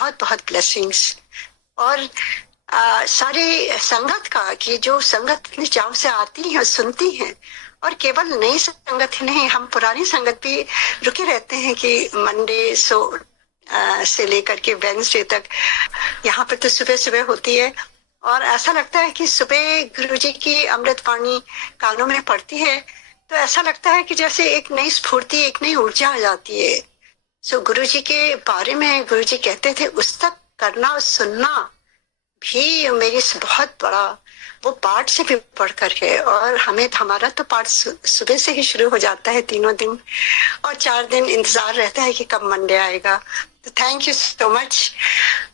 बहुत बहुत ब्लेसिंग्स। और सारी संगत का कि जो संगत इतनी चाव से आती है सुनती है, और केवल नई संगत ही नहीं, हम पुरानी संगत भी रुके रहते हैं कि मंडे से लेकर के वेडनेसडे तक यहाँ पर तो सुबह सुबह होती है। और ऐसा लगता है कि सुबह गुरु जी की अमृत वाणी कानों में पड़ती है तो ऐसा लगता है कि जैसे एक नई स्फूर्ति, एक नई ऊर्जा आ जाती है। सो गुरु जी के बारे में गुरु जी कहते थे, उस तक करना और सुनना भी मेरी बहुत बड़ा वो पाठ से भी बढ़ कर है। और हमारा तो पाठ सुबह से ही शुरू हो जाता है तीनों दिन, और 4 दिन इंतजार रहता है कि कब मंडे आएगा। तो थैंक यू सो मच।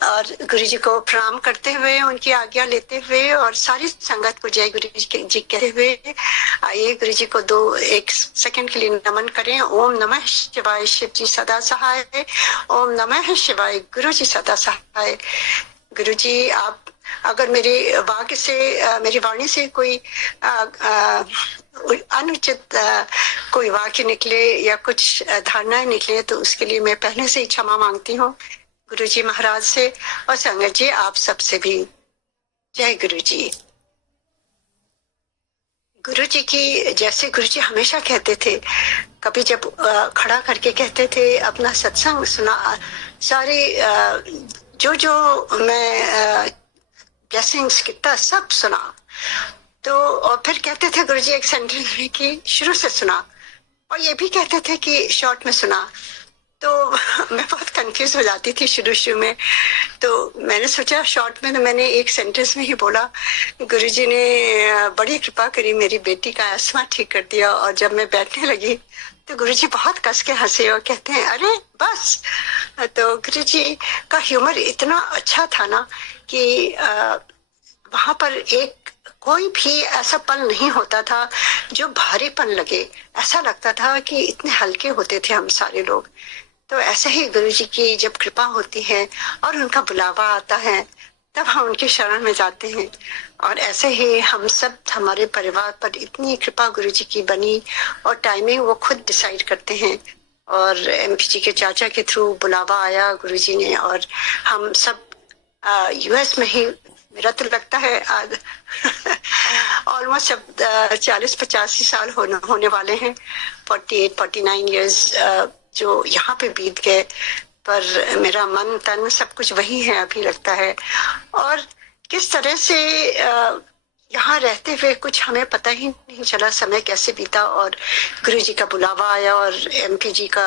और गुरु जी को प्रणाम करते हुए, उनकी आज्ञा लेते हुए और सारी संगत को जय गुरु जी कहते हुए, आइए गुरु जी को 1 सेकंड के लिए नमन करें। ओम नमः शिवाय, शिव जी सदा सहाय। ओम नमः शिवाय, गुरु जी सदा सहाय। गुरु जी, आप अगर मेरे वाक्य से, मेरी वाणी से कोई अनुचित कोई वाक्य निकले या कुछ धारणाएं निकले तो उसके लिए मैं पहले से ही क्षमा मांगती हूँ गुरु जी महाराज से और संगत जी आप सबसे भी। जय गुरु जी। गुरु जी की, जैसे गुरु जी हमेशा कहते थे, कभी जब खड़ा करके कहते थे अपना सत्संग सुना, सारे जो मैं ब्लेसिंग्स कितना सब सुना, तो और फिर कहते थे गुरुजी एक सेंटेंस में कि शुरू से सुना, और ये भी कहते थे कि शॉर्ट में सुना। तो मैं बहुत कंफ्यूज हो जाती थी शुरू में। तो मैंने सोचा शॉर्ट में, तो मैंने एक सेंटेंस में ही बोला। गुरुजी ने बड़ी कृपा करी, मेरी बेटी का अस्थमा ठीक कर दिया। और जब मैं बैठने लगी तो गुरुजी बहुत कस के हंसे और कहते हैं अरे बस। तो गुरुजी का ह्यूमर इतना अच्छा था ना कि वहां पर एक कोई भी ऐसा पल नहीं होता था जो भारीपन लगे। ऐसा लगता था कि इतने हल्के होते थे हम सारे लोग। तो ऐसे ही गुरु जी की जब कृपा होती है और उनका बुलावा आता है तब हम उनके शरण में जाते हैं। और ऐसे ही हम सब, हमारे परिवार पर इतनी कृपा गुरु जी की बनी, और टाइमिंग वो खुद डिसाइड करते हैं। और एमपी जी के चाचा के थ्रू बुलावा आया गुरु जी ने, और हम सब यूएस में ही, मेरा तो लगता है ऑलमोस्ट अब 40-85 साल होने वाले हैं, 48-49 ईयर्स जो यहाँ पे बीत गए। पर मेरा मन तन सब कुछ वही है अभी लगता है। और किस तरह से यहाँ रहते हुए कुछ हमें पता ही नहीं चला समय कैसे बीता, और गुरु जी का बुलावा आया और एमपी जी का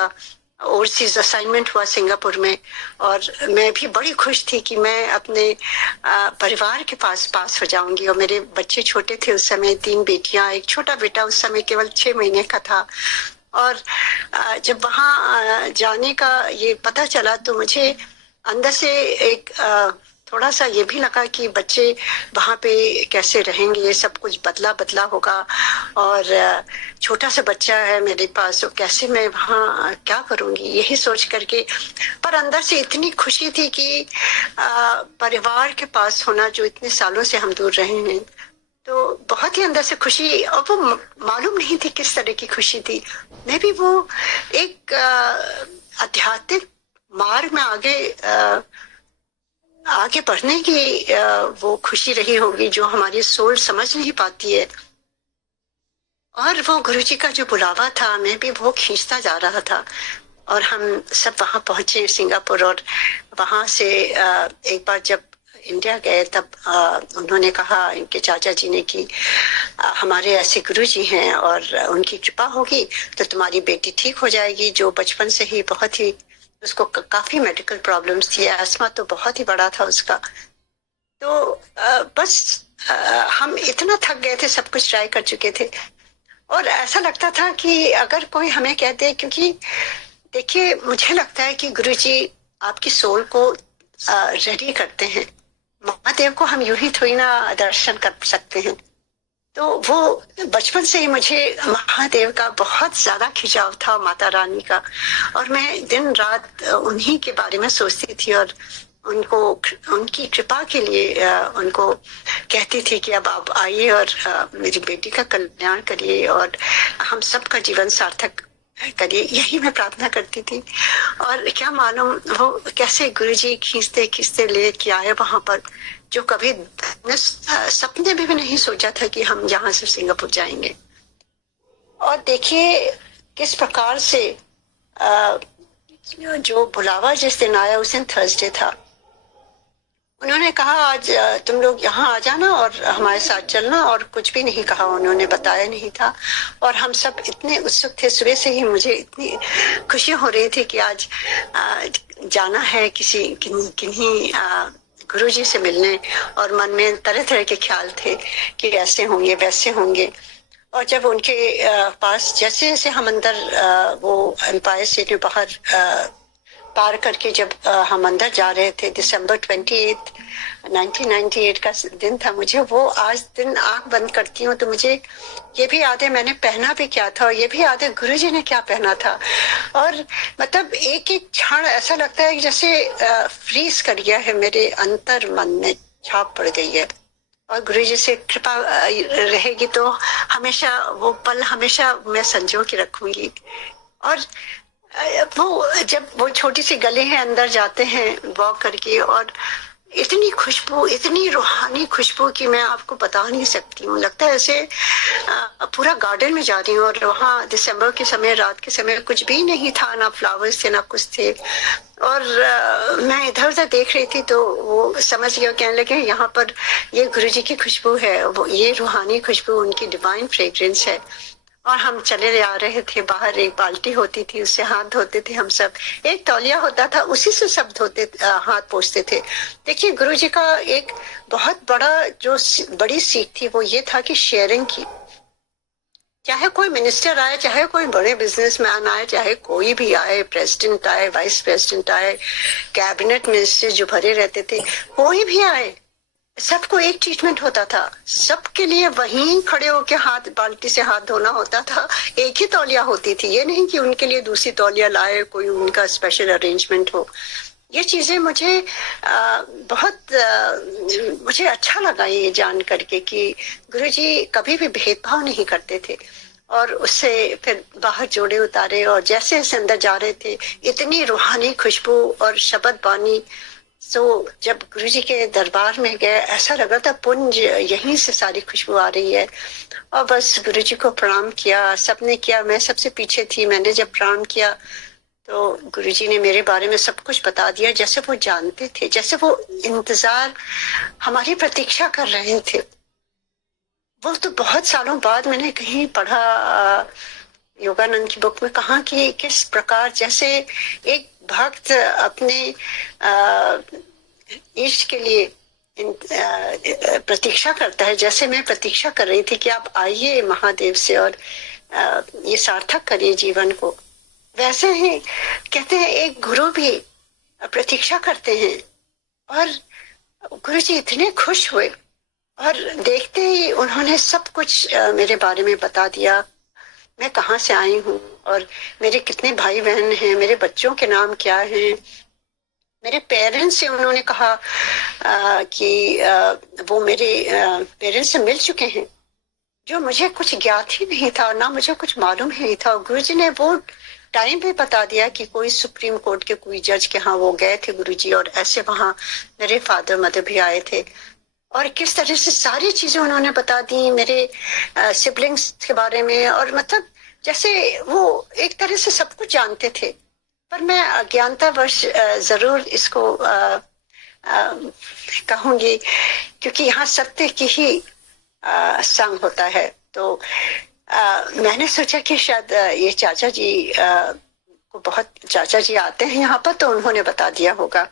ओवरसीज असाइनमेंट हुआ सिंगापुर में। और मैं भी बड़ी खुश थी कि मैं अपने परिवार के पास हो जाऊंगी। और मेरे बच्चे छोटे थे उस समय, 3 बेटियां, एक छोटा बेटा उस समय केवल 6 महीने का था। और जब वहां जाने का ये पता चला तो मुझे अंदर से एक थोड़ा सा ये भी लगा कि बच्चे वहां पे कैसे रहेंगे, सब कुछ बदला होगा। और छोटा सा बच्चा है मेरे पास, तो कैसे मैं वहां क्या करूंगी, यही सोच करके। पर अंदर से इतनी खुशी थी कि परिवार के पास होना, जो इतने सालों से हम दूर रहे हैं, तो बहुत ही अंदर से खुशी। और वो मालूम नहीं थी किस तरह की खुशी थी। मैं भी वो एक आध्यात्मिक मार्ग में आगे बढ़ने की वो खुशी रही होगी जो हमारी सोल समझ नहीं पाती है। और वो गुरुजी का जो बुलावा था, मैं भी वो खींचता जा रहा था। और हम सब वहां पहुंचे सिंगापुर। और वहां से एक बार जब इंडिया गए तब उन्होंने कहा, इनके चाचा जी ने, कि हमारे ऐसे गुरुजी हैं और उनकी कृपा होगी तो तुम्हारी बेटी ठीक हो जाएगी, जो बचपन से ही बहुत ही, उसको काफी मेडिकल प्रॉब्लम्स थी, अस्थमा तो बहुत ही बड़ा था उसका। तो बस हम इतना थक गए थे, सब कुछ ट्राई कर चुके थे, और ऐसा लगता था कि अगर कोई हमें कहते, क्योंकि देखिए मुझे लगता है कि गुरुजी आपकी सोल को रेडी करते हैं। महादेव को हम यूं ही थोड़ी ना दर्शन कर सकते हैं। तो वो बचपन से ही मुझे महादेव का बहुत ज्यादा खिंचाव था, माता रानी का। और मैं दिन रात उन्हीं के बारे में सोचती थी और उनको, उनकी कृपा के लिए उनको कहती थी कि अब आप आइए और मेरी बेटी का कल्याण करिए और हम सबका जीवन सार्थक करिए, यही मैं प्रार्थना करती थी। और क्या मालूम वो कैसे गुरुजी खींचते खींचते ले के आए वहां पर, जो कभी सपने में भी नहीं सोचा था कि हम यहाँ से सिंगापुर जाएंगे। और देखिए किस प्रकार से जो बुलावा जिस दिन आया उस दिन थर्सडे था, उन्होंने कहा आज तुम लोग यहाँ आ जाना और हमारे साथ चलना, और कुछ भी नहीं कहा उन्होंने, बताया नहीं था। और हम सब इतने उत्सुक थे, सुबह से ही मुझे इतनी खुशी हो रही थी कि आज जाना है किसी किन्हीं गुरुजी से मिलने, और मन में तरह तरह के ख्याल थे कि ऐसे होंगे वैसे होंगे। और जब उनके पास जैसे जैसे हम अंदर वो एम्पायर स्टेट में बाहर पार करके जब हम अंदर जा रहे थे, दिसंबर 28 1998 का दिन था। मुझे वो आज दिन आंख बंद करती हूँ तो मुझे ये भी याद है मैंने पहना भी क्या था, और ये भी याद है गुरुजी ने क्या पहना था। और मतलब एक एक क्षण ऐसा लगता है जैसे फ्रीज कर गया है, मेरे अंतर मन में छाप पड़ गई है। और गुरुजी से कृपा रहेगी तो हमेशा वो पल हमेशा मैं संजो के रखूंगी। और वो जब वो छोटी सी गली है, अंदर जाते हैं वॉक करके, और इतनी खुशबू, इतनी रूहानी खुशबू कि मैं आपको बता नहीं सकती हूँ। लगता है ऐसे पूरा गार्डन में जा रही हूँ। और वहाँ दिसंबर के समय, रात के समय कुछ भी नहीं था, ना फ्लावर्स थे ना कुछ थे। और मैं इधर उधर देख रही थी तो वो समझ गया, कहने लगे यहाँ पर ये गुरुजी की खुशबू है, वो ये रूहानी खुशबू उनकी डिवाइन फ्रेग्रेंस है। और हम चले आ रहे थे, बाहर एक बाल्टी होती थी, उससे हाथ धोते थे हम सब, एक तौलिया होता था उसी से सब धोते हाथ पोंछते थे। देखिए गुरुजी का एक बहुत बड़ा जो बड़ी सीख थी वो ये था कि शेयरिंग की। चाहे कोई मिनिस्टर आए, चाहे कोई बड़े बिजनेसमैन आए, चाहे कोई भी आए, प्रेसिडेंट आए, वाइस प्रेसिडेंट आए, कैबिनेट मिनिस्टर जो भरे रहते थे, कोई भी आए, सबको एक ट्रीटमेंट होता था। सबके लिए वहीं खड़े होके हाथ, बाल्टी से हाथ धोना होता था। एक ही तौलिया होती थी, ये नहीं कि उनके लिए दूसरी तौलिया लाए, कोई उनका स्पेशल अरेंजमेंट हो। ये चीजें मुझे मुझे अच्छा लगा ये जान करके कि गुरुजी कभी भी भेदभाव नहीं करते थे। और उससे फिर बाहर जोड़े उतारे, और जैसे जैसे अंदर जा रहे थे इतनी रूहानी खुशबू और शब्द बानी। तो जब गुरुजी के दरबार में गए ऐसा लगा था पुंज यहीं से सारी खुशबू आ रही है। और बस गुरुजी को प्रणाम किया, सबने किया, मैं सबसे पीछे थी। मैंने जब प्रणाम किया तो गुरुजी ने मेरे बारे में सब कुछ बता दिया, जैसे वो जानते थे, जैसे वो इंतजार, हमारी प्रतीक्षा कर रहे थे। वो तो बहुत सालों बाद मैंने कहीं पढ़ा योगानंद की बुक में, कहा कि किस प्रकार जैसे एक भक्त अपने इष्ट के लिए प्रतीक्षा करता है, जैसे मैं प्रतीक्षा कर रही थी कि आप आइए महादेव से और ये सार्थक करिए जीवन को। वैसे ही कहते हैं एक गुरु भी प्रतीक्षा करते हैं। और गुरुजी इतने खुश हुए, और देखते ही उन्होंने सब कुछ मेरे बारे में बता दिया, मैं कहाँ से आई हूँ, और मेरे कितने भाई बहन हैं, मेरे बच्चों के नाम क्या हैं। मेरे पेरेंट्स से उन्होंने कहा कि वो मेरे पेरेंट्स से मिल चुके हैं, जो मुझे कुछ ज्ञात ही नहीं था, ना मुझे कुछ मालूम ही नहीं था। गुरुजी ने वो टाइम भी बता दिया कि कोई सुप्रीम कोर्ट के कोई जज के यहाँ वो गए थे गुरुजी, और ऐसे वहाँ मेरे फादर मदर भी आए थे। और किस तरह से सारी चीजें उन्होंने बता दी मेरे सिबलिंग्स के बारे में। और मतलब जैसे वो एक तरह से सब कुछ जानते थे, पर मैं अज्ञानतावश जरूर इसको कहूंगी, क्योंकि यहाँ सत्य की ही संग होता है। तो मैंने सोचा कि शायद ये चाचा जी को, बहुत चाचा जी आते हैं यहाँ पर, तो उन्होंने बता दिया होगा।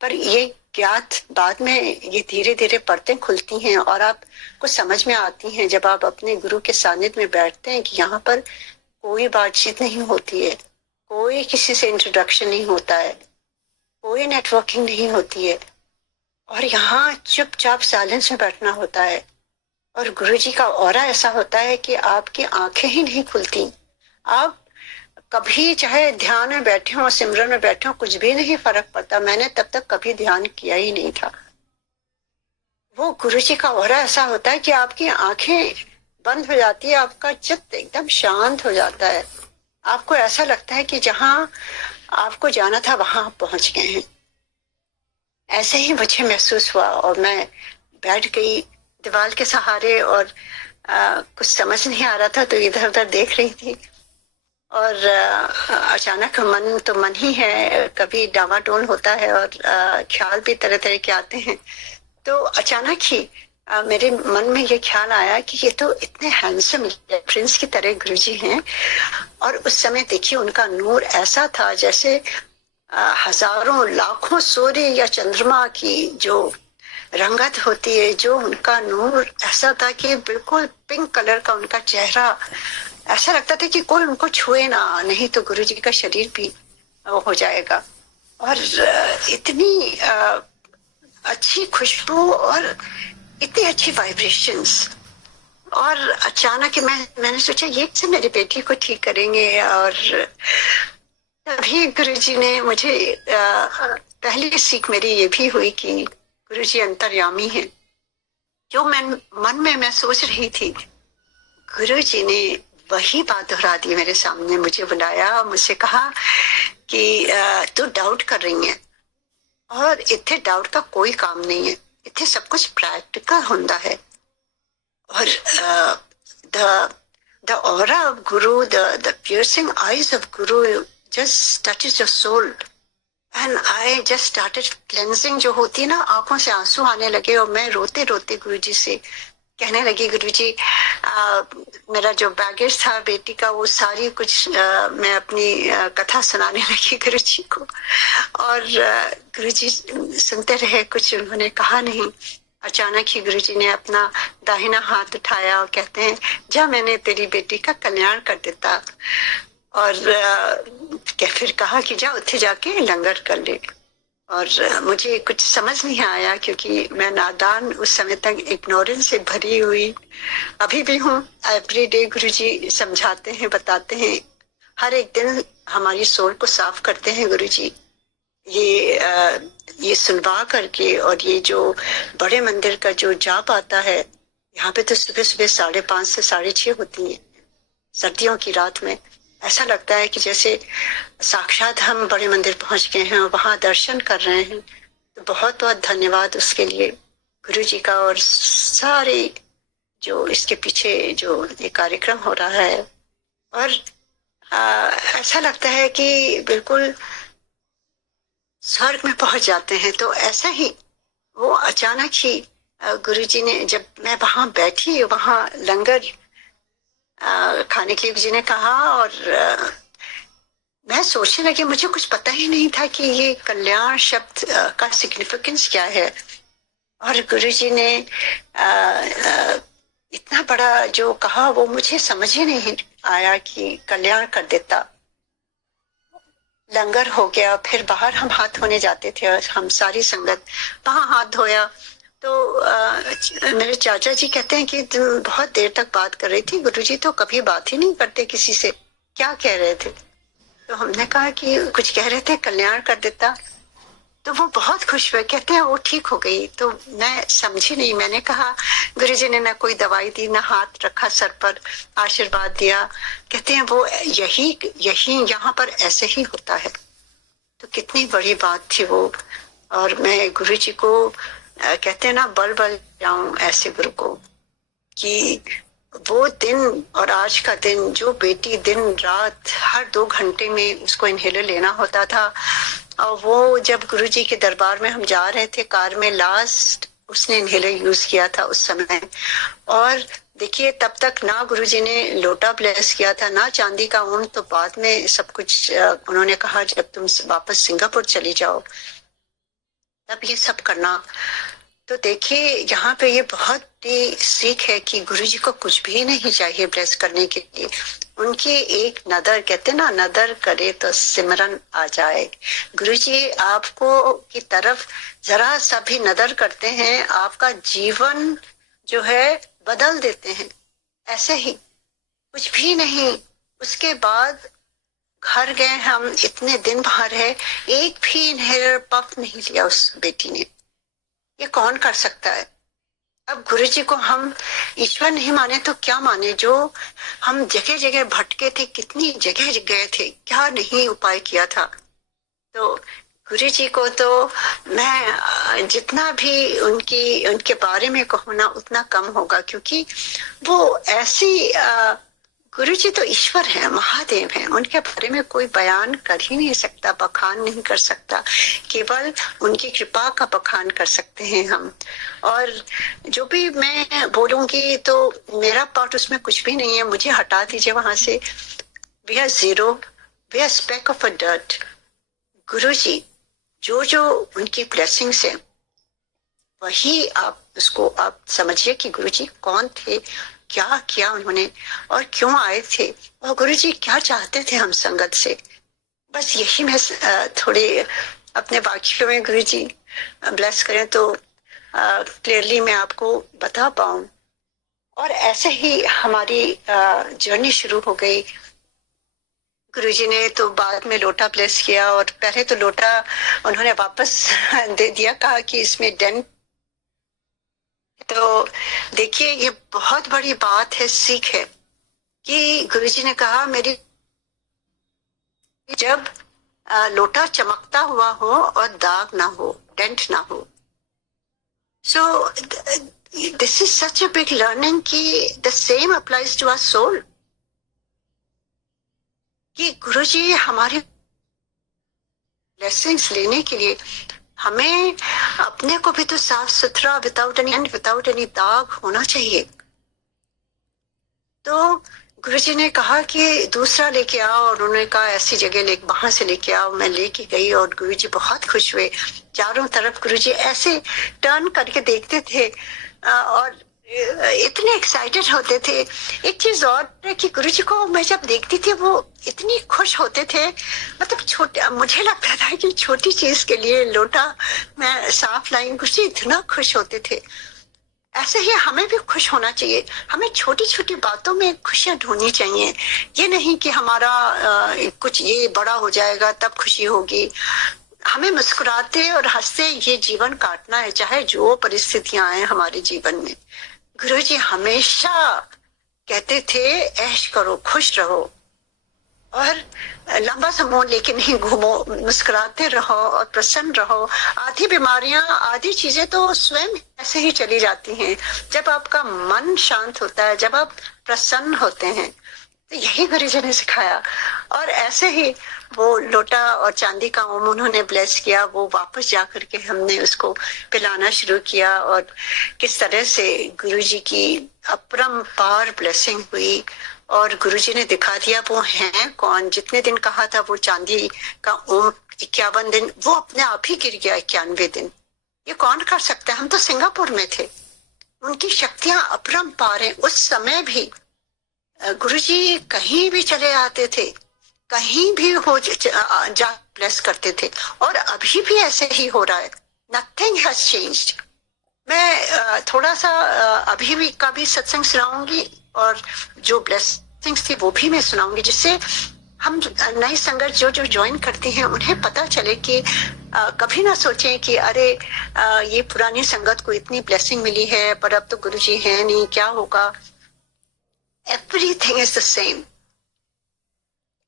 पर ये ज्ञात बाद में ये धीरे धीरे परतें खुलती हैं और आपको समझ में आती हैं जब आप अपने गुरु के सानिध्य में बैठते हैं कि यहाँ पर कोई बातचीत नहीं होती है, कोई किसी से इंट्रोडक्शन नहीं होता है, कोई नेटवर्किंग नहीं होती है, और यहाँ चुपचाप साइलेंस में बैठना होता है। और गुरुजी का ऑरा ऐसा होता है कि आपकी आंखें ही नहीं खुलती। आप कभी चाहे ध्यान में बैठे हो, सिमरन में बैठे हो, कुछ भी नहीं फर्क पड़ता। मैंने तब तक कभी ध्यान किया ही नहीं था। वो गुरुजी का ऑरा ऐसा होता है कि आपकी आंखें बंद हो जाती है, आपका चित्त एकदम शांत हो जाता है। आपको ऐसा लगता है कि जहां आपको जाना था वहां आप पहुंच गए हैं। ऐसे ही मुझे महसूस हुआ और मैं बैठ गई दीवार के सहारे और कुछ समझ नहीं आ रहा था तो इधर उधर देख रही थी। और अचानक मन तो मन ही है, कभी डामाडोल होता है और ख्याल भी तरह तरह के आते हैं। तो अचानक ही मेरे मन में ये ख्याल आया कि ये तो इतने हैंडसम प्रिंस की तरह गुरुजी हैं। और उस समय देखिए उनका नूर ऐसा था जैसे हजारों लाखों सूर्य या चंद्रमा की जो रंगत होती है, जो उनका नूर ऐसा था कि बिल्कुल पिंक कलर का उनका चेहरा। ऐसा लगता था कि कोई उनको छुए ना, नहीं तो गुरुजी का शरीर भी वो हो जाएगा। और इतनी अच्छी खुशबू और इतनी अच्छी वाइब्रेशंस। और अचानक मैंने सोचा ये से मेरी बेटी को ठीक करेंगे। और तभी गुरुजी ने मुझे पहली सीख मेरी ये भी हुई कि गुरुजी अंतर्यामी है। जो मैं मन में मैं सोच रही थी, गुरुजी ने वही बात दोहरा दी मेरे सामने। मुझे बुलाया, मुझसे कहा कि तू डाउट कर रही है और इतने डाउट का कोई काम नहीं है, इतने सब कुछ प्रैक्टिकल होता है। और the aura of Guru, the piercing eyes of Guru just touches your soul. And I just started cleansing, जो होती है ना, आंखों से आंसू आने लगे और मैं रोते रोते गुरुजी से कहने लगी, गुरुजी मेरा जो बैगेज था बेटी का वो सारी कुछ मैं अपनी कथा सुनाने लगी गुरुजी को। और गुरुजी सुनते रहे, कुछ उन्होंने कहा नहीं। अचानक ही गुरुजी ने अपना दाहिना हाथ उठाया और कहते हैं, जा मैंने तेरी बेटी का कल्याण कर देता। और फिर कहा कि जा उत्थे जाके लंगर कर ले। और मुझे कुछ समझ नहीं आया क्योंकि मैं नादान, उस समय तक इग्नोरेंस से भरी हुई अभी भी हूँ। एवरी डे गुरुजी समझाते हैं, बताते हैं, हर एक दिन हमारी सोल को साफ करते हैं गुरुजी ये सुनवा करके। और ये जो बड़े मंदिर का जो जाप आता है, यहाँ पे तो सुबह सुबह 5:30 से 6:30 होती है सर्दियों की रात में। ऐसा लगता है कि जैसे साक्षात हम बड़े मंदिर पहुंच गए हैं और वहां दर्शन कर रहे हैं। तो बहुत बहुत धन्यवाद उसके लिए गुरुजी का। और सारे जो इसके पीछे जो ये कार्यक्रम हो रहा है, और ऐसा लगता है कि बिल्कुल स्वर्ग में पहुंच जाते हैं। तो ऐसा ही वो अचानक ही गुरुजी ने, जब मैं वहां बैठी, वहां लंगर खाने के लिए गुरुजी ने कहा, और मैं सोचने लगी, मुझे कुछ पता ही नहीं था कि ये कल्याण शब्द का सिग्निफिकेंस क्या है। और गुरुजी ने इतना बड़ा जो कहा वो मुझे समझ ही नहीं आया कि कल्याण कर देता। लंगर हो गया, फिर बाहर हम हाथ धोने जाते थे और हम सारी संगत वहां हाथ धोया। तो मेरे चाचा जी कहते हैं कि तुम बहुत देर तक बात कर रही थी, गुरुजी तो कभी बात ही नहीं करते किसी से, क्या कह रहे थे? तो हमने कहा कि कुछ कह रहे थे कल्याण कर देता। तो वो बहुत खुश हुए, कहते हैं वो ठीक हो गई। तो मैं समझी नहीं, मैंने कहा गुरुजी ने ना कोई दवाई दी, ना हाथ रखा सर पर आशीर्वाद दिया। कहते हैं वो यही यहाँ पर ऐसे ही होता है। तो कितनी बड़ी बात थी वो। और मैं गुरुजी को कहते हैं ना, बल जाऊं ऐसे गुरु को, कि वो दिन और आज का दिन, जो बेटी दिन रात हर 2 घंटे में उसको इनहेलर लेना होता था। और वो जब गुरुजी के दरबार में हम जा रहे थे कार में, लास्ट उसने इनहेलर यूज किया था उस समय। और देखिए तब तक ना गुरुजी ने लोटा ब्लेस किया था, ना चांदी का ऊन। तो बाद में सब कुछ उन्होंने कहा जब तुम वापस सिंगापुर चली जाओ तब ये सब करना। तो देखिए यहाँ पे ये बहुत ही सीख है कि गुरुजी को कुछ भी नहीं चाहिए ब्लेस करने के लिए। उनकी एक नदर, कहते ना, नदर करे तो सिमरन आ जाए। गुरुजी आपको की तरफ जरा सा भी नदर करते हैं, आपका जीवन जो है बदल देते हैं। ऐसे ही कुछ भी नहीं। उसके बाद घर गए हम, इतने दिन बाहर है, एक भी इनहेलर पफ नहीं लिया उस बेटी ने। ये कौन कर सकता है? अब गुरुजी को हम ईश्वर नहीं माने तो क्या माने, जो हम जगह जगह भटके थे, कितनी जगह गए थे, क्या नहीं उपाय किया था। तो गुरुजी को तो मैं जितना भी उनके बारे में कहूँ ना उतना कम होगा, क्योंकि वो ऐसी गुरुजी तो ईश्वर है, महादेव है, उनके बारे में कोई बयान कर ही नहीं सकता, बखान नहीं कर सकता, केवल उनकी कृपा का बखान कर सकते हैं हम। और जो भी मैं बोलूंगी तो मेरा पार्ट उसमें कुछ भी नहीं है, मुझे हटा दीजिए वहां से। We are zero, we are speck of a dirt. Guruji जो उनकी ब्लेसिंग्स है वही आप समझिए कि गुरुजी कौन थे, क्या किया उन्होंने और क्यों आए थे, और गुरुजी क्या चाहते थे हम संगत से। बस यही मैं थोड़े अपने वाक्यों में गुरुजी ब्लेस करें तो क्लियरली मैं आपको बता पाऊं। और ऐसे ही हमारी जर्नी शुरू हो गई। गुरुजी ने तो बाद में लोटा ब्लेस किया, और पहले तो लोटा उन्होंने वापस दे दिया, कहा कि इसमें डेंट। तो देखिए ये बहुत बड़ी बात है, सीख है कि गुरुजी ने कहा मेरी जब लोटा चमकता हुआ हो और दाग ना हो, डेंट ना हो। So this is such a big learning कि the same applies to our soul, कि गुरुजी हमारे ब्लेसिंग्स लेने के लिए हमें अपने को भी तो साफ सुथरा, विदाउट एनी दाग होना चाहिए। तो गुरुजी ने कहा कि दूसरा लेके आओ, और उन्होंने कहा ऐसी जगह वहां से लेके आओ। मैं लेके गई और गुरुजी बहुत खुश हुए। चारों तरफ गुरुजी ऐसे टर्न करके देखते थे और इतने एक्साइटेड होते थे। एक चीज और है कि गुरुजी को मैं जब देखती थी वो इतनी खुश होते थे, मतलब छोटे, मुझे लगता था कि छोटी चीज के लिए लोटा मैं साफ लाई, गुरुजी इतना खुश होते थे। ऐसे ही हमें भी खुश होना चाहिए, हमें छोटी छोटी बातों में खुशियां ढूंढनी चाहिए। ये नहीं कि हमारा कुछ ये बड़ा हो जाएगा तब खुशी होगी। हमें मुस्कुराते और हंसते ये जीवन काटना है, चाहे जो परिस्थितियां आए हमारे जीवन में। गुरुजी हमेशा कहते थे ऐश करो, खुश रहो, और लंबा सा मुंह लेके नहीं घूमो, मुस्कुराते रहो और प्रसन्न रहो। आधी बीमारियां, आधी चीजें तो स्वयं ऐसे ही चली जाती हैं जब आपका मन शांत होता है, जब आप प्रसन्न होते हैं। तो यही गुरुजी ने सिखाया। और ऐसे ही वो लोटा और चांदी का ओम उन्होंने ब्लेस किया, वो वापस जा करके हमने उसको पिलाना शुरू किया, और किस तरह से गुरुजी की अपरंपार ब्लेसिंग हुई। और गुरुजी ने दिखा दिया वो हैं कौन। जितने दिन कहा था वो चांदी का ओम 51 दिन, वो अपने आप ही गिर गया 91 दिन। ये कौन कर सकता है? हम तो सिंगापुर में थे। उनकी शक्तियां अपरंपार हैं। उस समय भी गुरुजी कहीं भी चले आते थे, कहीं भी हो जा ब्लेस करते थे, और अभी भी ऐसे ही हो रहा है। Nothing has changed. मैं थोड़ा सा अभी भी का भी सत्संग सुनाऊंगी, और जो ब्लेसिंग्स थी वो भी मैं सुनाऊंगी, जिससे हम नई संगत जो ज्वाइन करते हैं उन्हें पता चले कि कभी ना सोचें कि अरे ये पुरानी संगत को इतनी ब्लेसिंग मिली है पर अब तो गुरुजी है नहीं, क्या होगा। Everything is the same.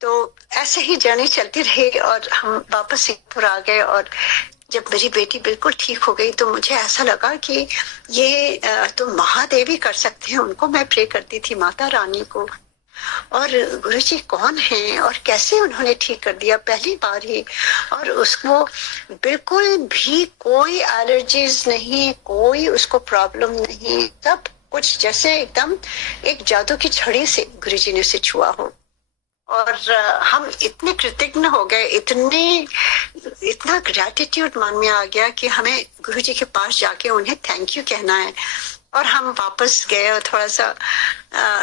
तो ऐसे ही जर्नी चलती रही और हम वापस सिंगापुर आ गए। और जब मेरी बेटी बिल्कुल ठीक हो गई तो मुझे ऐसा लगा कि ये तो महादेव ही कर सकते हैं। उनको मैं प्रे करती थी, माता रानी को। और गुरुजी कौन हैं और कैसे उन्होंने ठीक कर दिया पहली बार ही। और उसको बिल्कुल भी कोई एलर्जीज नहीं, कोई उसको प्रॉब्लम नहीं, सब कुछ जैसे एकदम एक जादू की छड़ी से गुरुजी ने उसे छुआ हो। और हम इतने कृतज्ञ हो गए, इतना ग्रेटिट्यूड मन में आ गया कि हमें गुरुजी के पास जाके उन्हें थैंक यू कहना है। और हम वापस गए और थोड़ा सा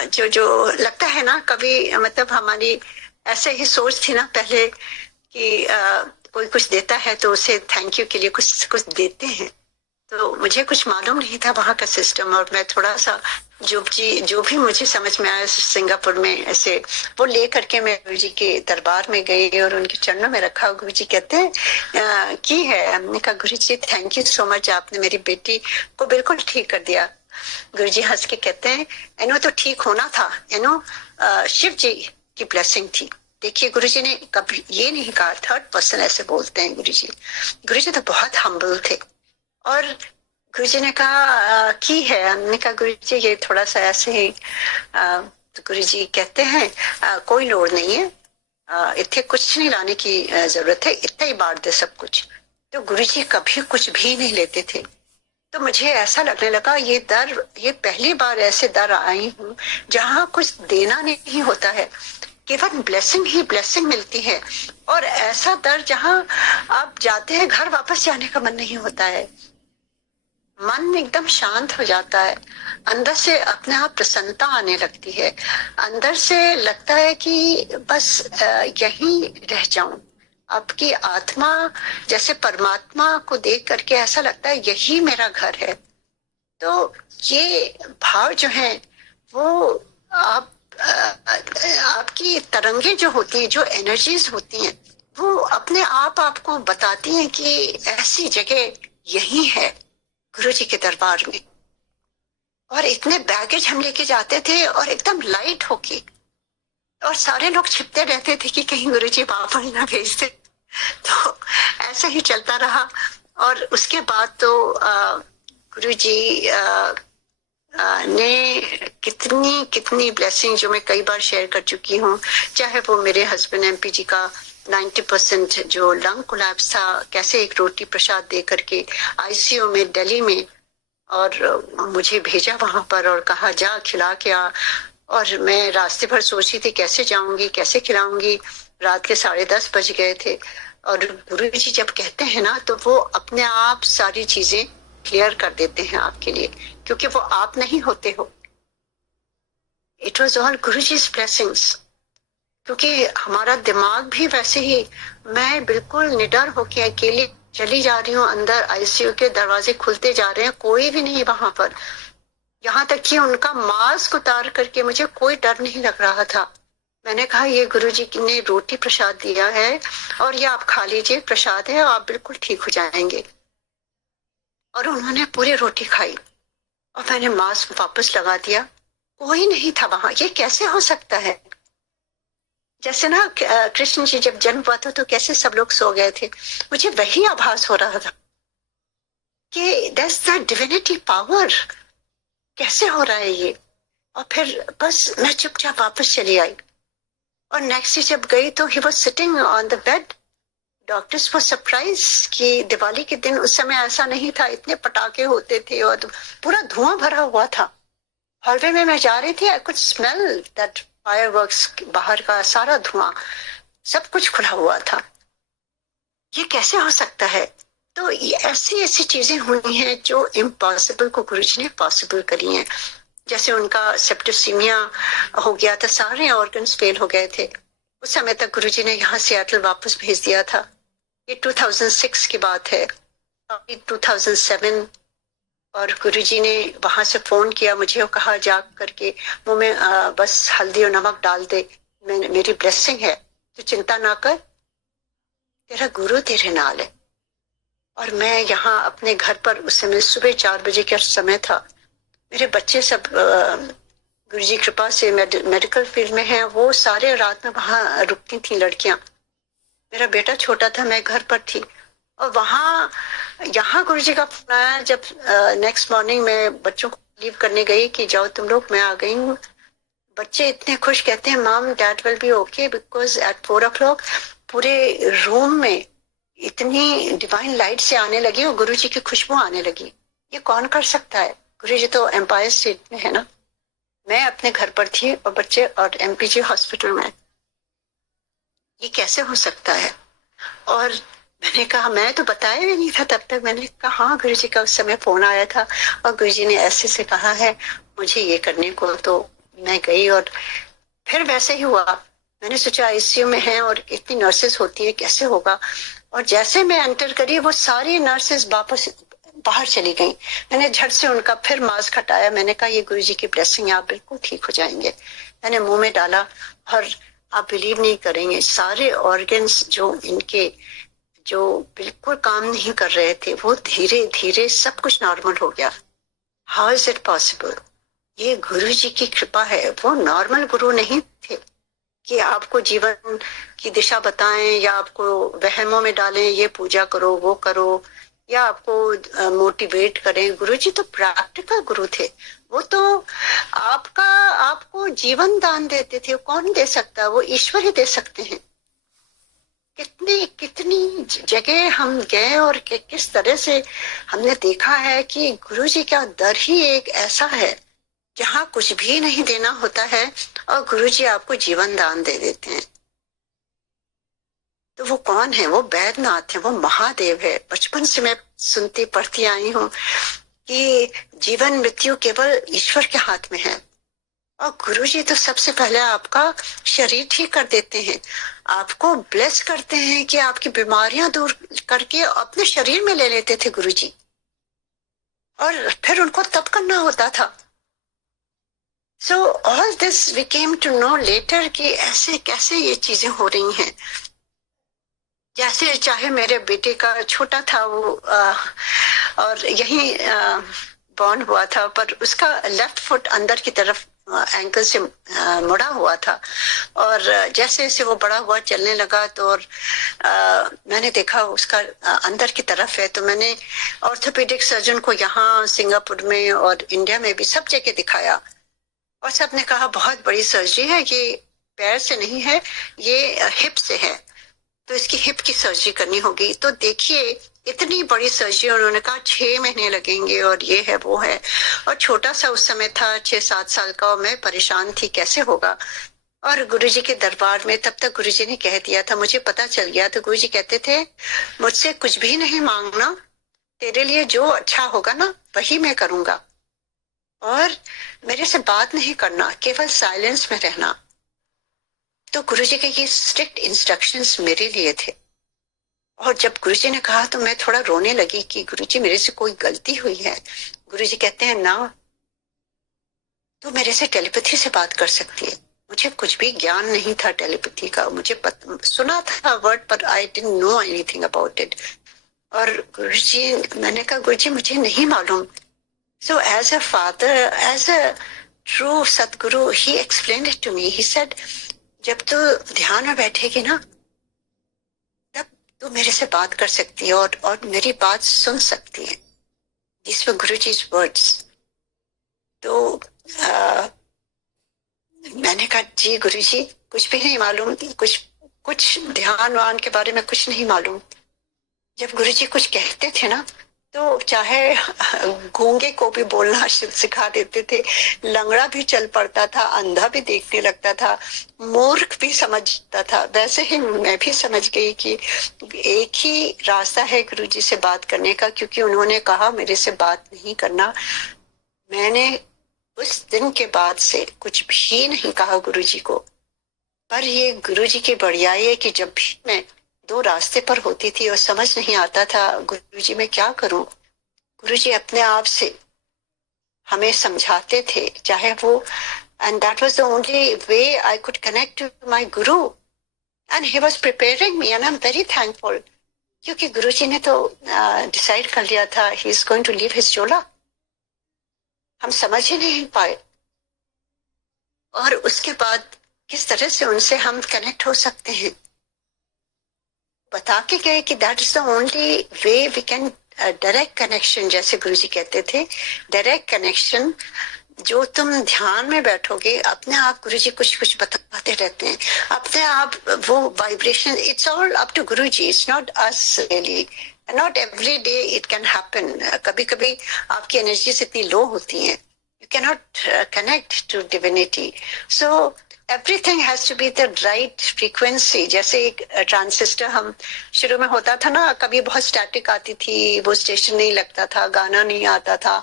जो लगता है ना कभी, मतलब हमारी ऐसे ही सोच थी ना पहले कि कोई कुछ देता है तो उसे थैंक यू के लिए कुछ देते हैं। तो मुझे कुछ मालूम नहीं था वहां का सिस्टम, और मैं थोड़ा सा जो भी मुझे समझ में आया सिंगापुर में ऐसे वो ले करके मैं गुरुजी के दरबार में गई और उनके चरणों में रखा। गुरुजी कहते हैं की है। हमने कहा गुरुजी थैंक यू सो मच, आपने मेरी बेटी को बिल्कुल ठीक कर दिया। गुरुजी हंस के कहते हैं इनो तो ठीक होना था, इनो शिव जी की ब्लेसिंग थी। देखिए गुरुजी ने कभी ये नहीं कहा, थर्ड पर्सन ऐसे बोलते हैं गुरुजी। गुरुजी तो बहुत हम्बल थे। और गुरुजी ने कहा की है, हमने कहा गुरुजी ये थोड़ा सा ऐसे ही। तो गुरुजी कहते हैं कोई लोड़ नहीं है, इतने कुछ नहीं लाने की जरूरत है, इतना ही बांट दे सब कुछ। तो गुरुजी कभी कुछ भी नहीं लेते थे। तो मुझे ऐसा लगने लगा ये पहली बार ऐसे दर आई हूँ जहाँ कुछ देना नहीं होता है, केवल ब्लेसिंग ही ब्लेसिंग मिलती है। और ऐसा दर जहाँ आप जाते हैं घर वापस जाने का मन नहीं होता है, मन एकदम शांत हो जाता है, अंदर से अपने आप प्रसन्नता आने लगती है, अंदर से लगता है कि बस यहीं रह जाऊं। आपकी आत्मा जैसे परमात्मा को देख करके ऐसा लगता है यही मेरा घर है। तो ये भाव जो है वो आप आपकी तरंगे जो होती है, जो एनर्जीज होती हैं, वो अपने आप आपको बताती हैं कि ऐसी जगह यही है गुरु जी के दरबार में। और इतने बैगेज हम लेके जाते थे और एकदम लाइट होके, और सारे लोग छिपते रहते थे कि कहीं गुरु जी वापस ना भेज दे। तो ऐसा ही चलता रहा। और उसके बाद तो गुरु जी ने कितनी कितनी ब्लेसिंग जो मैं कई बार शेयर कर चुकी हूँ, चाहे वो मेरे हस्बैंड एमपी जी का 90% जो लंग कोलैप्स था, कैसे एक रोटी प्रसाद दे करके आईसीयू में दिल्ली में, और मुझे भेजा वहां पर और कहा जा खिला के आ। और मैं रास्ते भर सोची थी कैसे जाऊंगी, कैसे खिलाऊंगी। रात के 10:30 बज गए थे। और गुरु जी जब कहते हैं ना तो वो अपने आप सारी चीजें क्लियर कर देते हैं आपके लिए, क्योंकि वो आप नहीं होते हो। It was all Guru जी's blessings. क्योंकि हमारा दिमाग भी वैसे ही, मैं बिल्कुल निडर होके अकेले चली जा रही हूँ अंदर, आईसीयू के दरवाजे खुलते जा रहे हैं, कोई भी नहीं वहां पर। यहाँ तक कि उनका मास्क उतार करके मुझे कोई डर नहीं लग रहा था। मैंने कहा ये गुरुजी ने रोटी प्रसाद दिया है और ये आप खा लीजिए, प्रसाद है, आप बिल्कुल ठीक हो जाएंगे। और उन्होंने पूरी रोटी खाई और मैंने मास्क वापस लगा दिया। कोई नहीं था वहां। ये कैसे हो सकता है? जैसे ना कृष्ण जी जब जन्म हुआ था तो कैसे सब लोग सो गए थे, मुझे वही आभास हो रहा था कि दैट्स द डिविनिटी पावर। कैसे हो रहा है ये? और फिर बस मैं चुपचाप वापस चली आई। और नेक्स्ट डे जब गई तो he was sitting on the bed. Doctors वो सरप्राइज कि दिवाली के दिन उस समय ऐसा नहीं था, इतने पटाखे होते थे और पूरा धुआं भरा हुआ था। हॉलवे में मैं जा रही थी, I could smell that fireworks, बाहर का सारा धुआं, सब कुछ खुला हुआ था। ये कैसे हो सकता है? तो ऐसी ऐसी चीजें हुई हैं जो इम्पॉसिबल को गुरुजी ने पॉसिबल करी हैं। जैसे उनका सेप्टिसीमिया हो गया था, सारे ऑर्गन्स फेल हो गए थे। उस समय तक गुरुजी ने यहाँ सियाटल वापस भेज दिया था। ये 2006 की बात है, 2007। और गुरुजी ने वहां से फोन किया मुझे, कहा जा करके मुंह में बस हल्दी और नमक डाल दे, मेरी ब्लेसिंग है, तो चिंता ना कर, तेरा गुरु तेरे नाल है। और मैं यहाँ अपने घर पर उस समय सुबह 4 बजे का समय था। मेरे बच्चे सब गुरुजी कृपा से मेडिकल फील्ड में हैं, वो सारे रात में वहां रुकती थी लड़कियां। मेरा बेटा छोटा था, मैं घर पर थी। और वहां यहाँ गुरुजी का फोन आया जब नेक्स्ट मॉर्निंग मैं बच्चों को लीव करने गई कि जाओ तुम लोग, मैं आ गई हूँ। बच्चे इतने खुश, कहते हैं mom dad will be okay because at 4 o'clock पूरे रूम में इतनी डिवाइन लाइट से आने लगी और गुरुजी की खुशबू आने लगी। ये कौन कर सकता है? गुरुजी तो एम्पायर स्टेट में है ना। मैं अपने घर पर थी और बच्चे और एमपीजी हॉस्पिटल में। ये कैसे हो सकता है? और मैंने कहा, मैं तो बताया भी नहीं था तब तक। मैंने कहा हाँ गुरुजी का उस समय फोन आया था और गुरुजी ने ऐसे से कहा है मुझे ये करने को। तो मैं गई और फिर वैसे ही हुआ। मैंने सोचा आईसीयू में है और इतनी नर्सेस होती है, कैसे होगा। और जैसे मैं एंटर करी वो सारी नर्सेस वापस बाहर चली गई। मैंने झट से उनका फिर मास्क हटाया। मैंने कहा ये गुरुजी की ब्लेसिंग, आप बिल्कुल ठीक हो जाएंगे। मैंने मुंह में डाला और आप बिलीव नहीं करेंगे, सारे ऑर्गन्स जो इनके जो बिल्कुल काम नहीं कर रहे थे वो धीरे धीरे सब कुछ नॉर्मल हो गया। How is it possible? ये गुरु जी की कृपा है, वो नॉर्मल गुरु नहीं थे कि आपको जीवन की दिशा बताएं या आपको वहमों में डालें, ये पूजा करो वो करो, या आपको मोटिवेट करें। गुरु जी तो प्रैक्टिकल गुरु थे। वो तो आपका आपको जीवन दान देते थे। कौन दे सकता है? वो ईश्वर ही दे सकते हैं। कितनी कितनी जगह हम गए और किस तरह से हमने देखा है कि गुरु जी का दर ही एक ऐसा है जहाँ कुछ भी नहीं देना होता है और गुरुजी आपको जीवन दान दे देते हैं। तो वो कौन है? वो वैद्यनाथ है, वो महादेव है। बचपन से मैं सुनती पढ़ती आई हूँ कि जीवन मृत्यु केवल ईश्वर के हाथ में है, और गुरुजी तो सबसे पहले आपका शरीर ठीक कर देते हैं, आपको ब्लेस करते हैं कि आपकी बीमारियां दूर करके अपने शरीर में ले लेते थे गुरुजी, और फिर उनको तप करना होता था। So all this we came to know later कि ऐसे कैसे ये चीजें हो रही हैं। जैसे चाहे मेरे बेटे का छोटा था वो और यही बॉर्न हुआ था, पर उसका लेफ्ट फुट अंदर की तरफ एंकल से मुड़ा हुआ था, और जैसे जैसे वो बड़ा हुआ चलने लगा तो और मैंने देखा उसका अंदर की तरफ है। तो मैंने ऑर्थोपेडिक सर्जन को यहाँ सिंगापुर में और इंडिया में भी सब जगह दिखाया, और सबने कहा बहुत बड़ी सर्जरी है, ये पैर से नहीं है, ये हिप से है, तो इसकी हिप की सर्जरी करनी होगी। तो देखिए इतनी बड़ी सर्जरी, उन्होंने कहा 6 महीने लगेंगे और ये है वो है, और छोटा सा उस समय था 6-7 साल का, और मैं परेशान थी कैसे होगा। और गुरुजी के दरबार में तब तक गुरुजी ने कह दिया था, मुझे पता चल गया। तो गुरुजी कहते थे मुझसे कुछ भी नहीं मांगना, तेरे लिए जो अच्छा होगा ना वही मैं करूंगा, और मेरे से बात नहीं करना, केवल साइलेंस में रहना। तो गुरुजी के ये स्ट्रिक्ट इंस्ट्रक्शंस मेरे लिए थे। और जब गुरुजी ने कहा तो मैं थोड़ा रोने लगी कि गुरुजी मेरे से कोई गलती हुई है। गुरुजी कहते हैं ना, तो मेरे से टेलीपैथी से बात कर सकती है। मुझे कुछ भी ज्ञान नहीं था टेलीपैथी का, मुझे सुना था वर्ड, पर I didn't know anything about it. और गुरुजी, मैंने कहा गुरुजी मुझे नहीं मालूम। So as a father, as a true Sadguru, he explained it to me. He said, जब तू ध्यान में बैठेगी ना, तब तू मेरे से बात कर सकती है और मेरी बात सुन सकती है। These were Guruji's words. तो मैंने कहा जी गुरुजी कुछ भी नहीं मालूम, कुछ ध्यान वान के बारे में कुछ नहीं मालूम। जब गुरुजी कुछ कहते थे ना, तो चाहे गूंगे को भी बोलना सिखा देते थे, लंगड़ा भी चल पड़ता था, अंधा भी देखने लगता था, मूर्ख भी समझता था। वैसे ही मैं भी समझ गई कि एक ही रास्ता है गुरुजी से बात करने का, क्योंकि उन्होंने कहा मेरे से बात नहीं करना। मैंने उस दिन के बाद से कुछ भी नहीं कहा गुरुजी को। पर ये गुरुजी की बढ़ियाई है कि जब भी मैं 2 रास्ते पर होती थी और समझ नहीं आता था गुरुजी मैं क्या करूं, गुरुजी अपने आप से हमें समझाते थे, चाहे वो, and that was the only way I could connect to my guru, and he was preparing me, and I'm very thankful, क्योंकि गुरुजी ने तो डिसाइड कर लिया था he is going to leave his chola। हम समझ ही नहीं पाए, और उसके बाद किस तरह से उनसे हम कनेक्ट हो सकते हैं बता के गए कि that is the only way we can direct connection. जैसे गुरुजी कहते थे डायरेक्ट कनेक्शन, जो तुम ध्यान में बैठोगे अपने आप गुरुजी कुछ कुछ बताते रहते हैं, अपने आप वो vibration, it's all up to Guruji, it's not us really, not every day it can happen. कभी कभी आपकी एनर्जीज इतनी लो होती हैं, you can not connect to divinity. So everything has to be the right frequency। जैसे एक transistor हम शुरू में होता था ना, कभी बहुत स्टैटिक आती थी, वो स्टेशन नहीं लगता था, गाना नहीं आता था,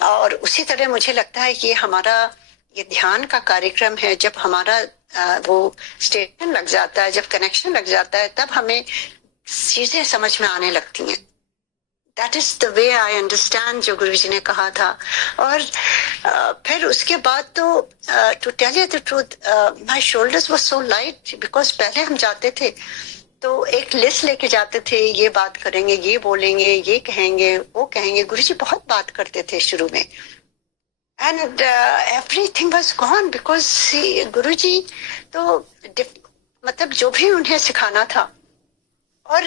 और उसी तरह मुझे लगता है कि हमारा ये ध्यान का कार्यक्रम है, जब हमारा वो स्टेशन लग जाता है, जब कनेक्शन लग जाता है, तब हमें चीजें समझ में आने लगती हैं। That is the way I understand जो गुरुजी ने कहा था। और फिर उसके बाद तो to tell you the truth, my shoulders were so light, because पहले हम जाते थे तो एक लिस्ट लेके जाते थे, ये बात करेंगे, ये बोलेंगे, ये कहेंगे, वो कहेंगे। गुरुजी बहुत बात करते थे शुरू में, and everything was gone because Guruji तो मतलब जो भी उन्हें सिखाना था। और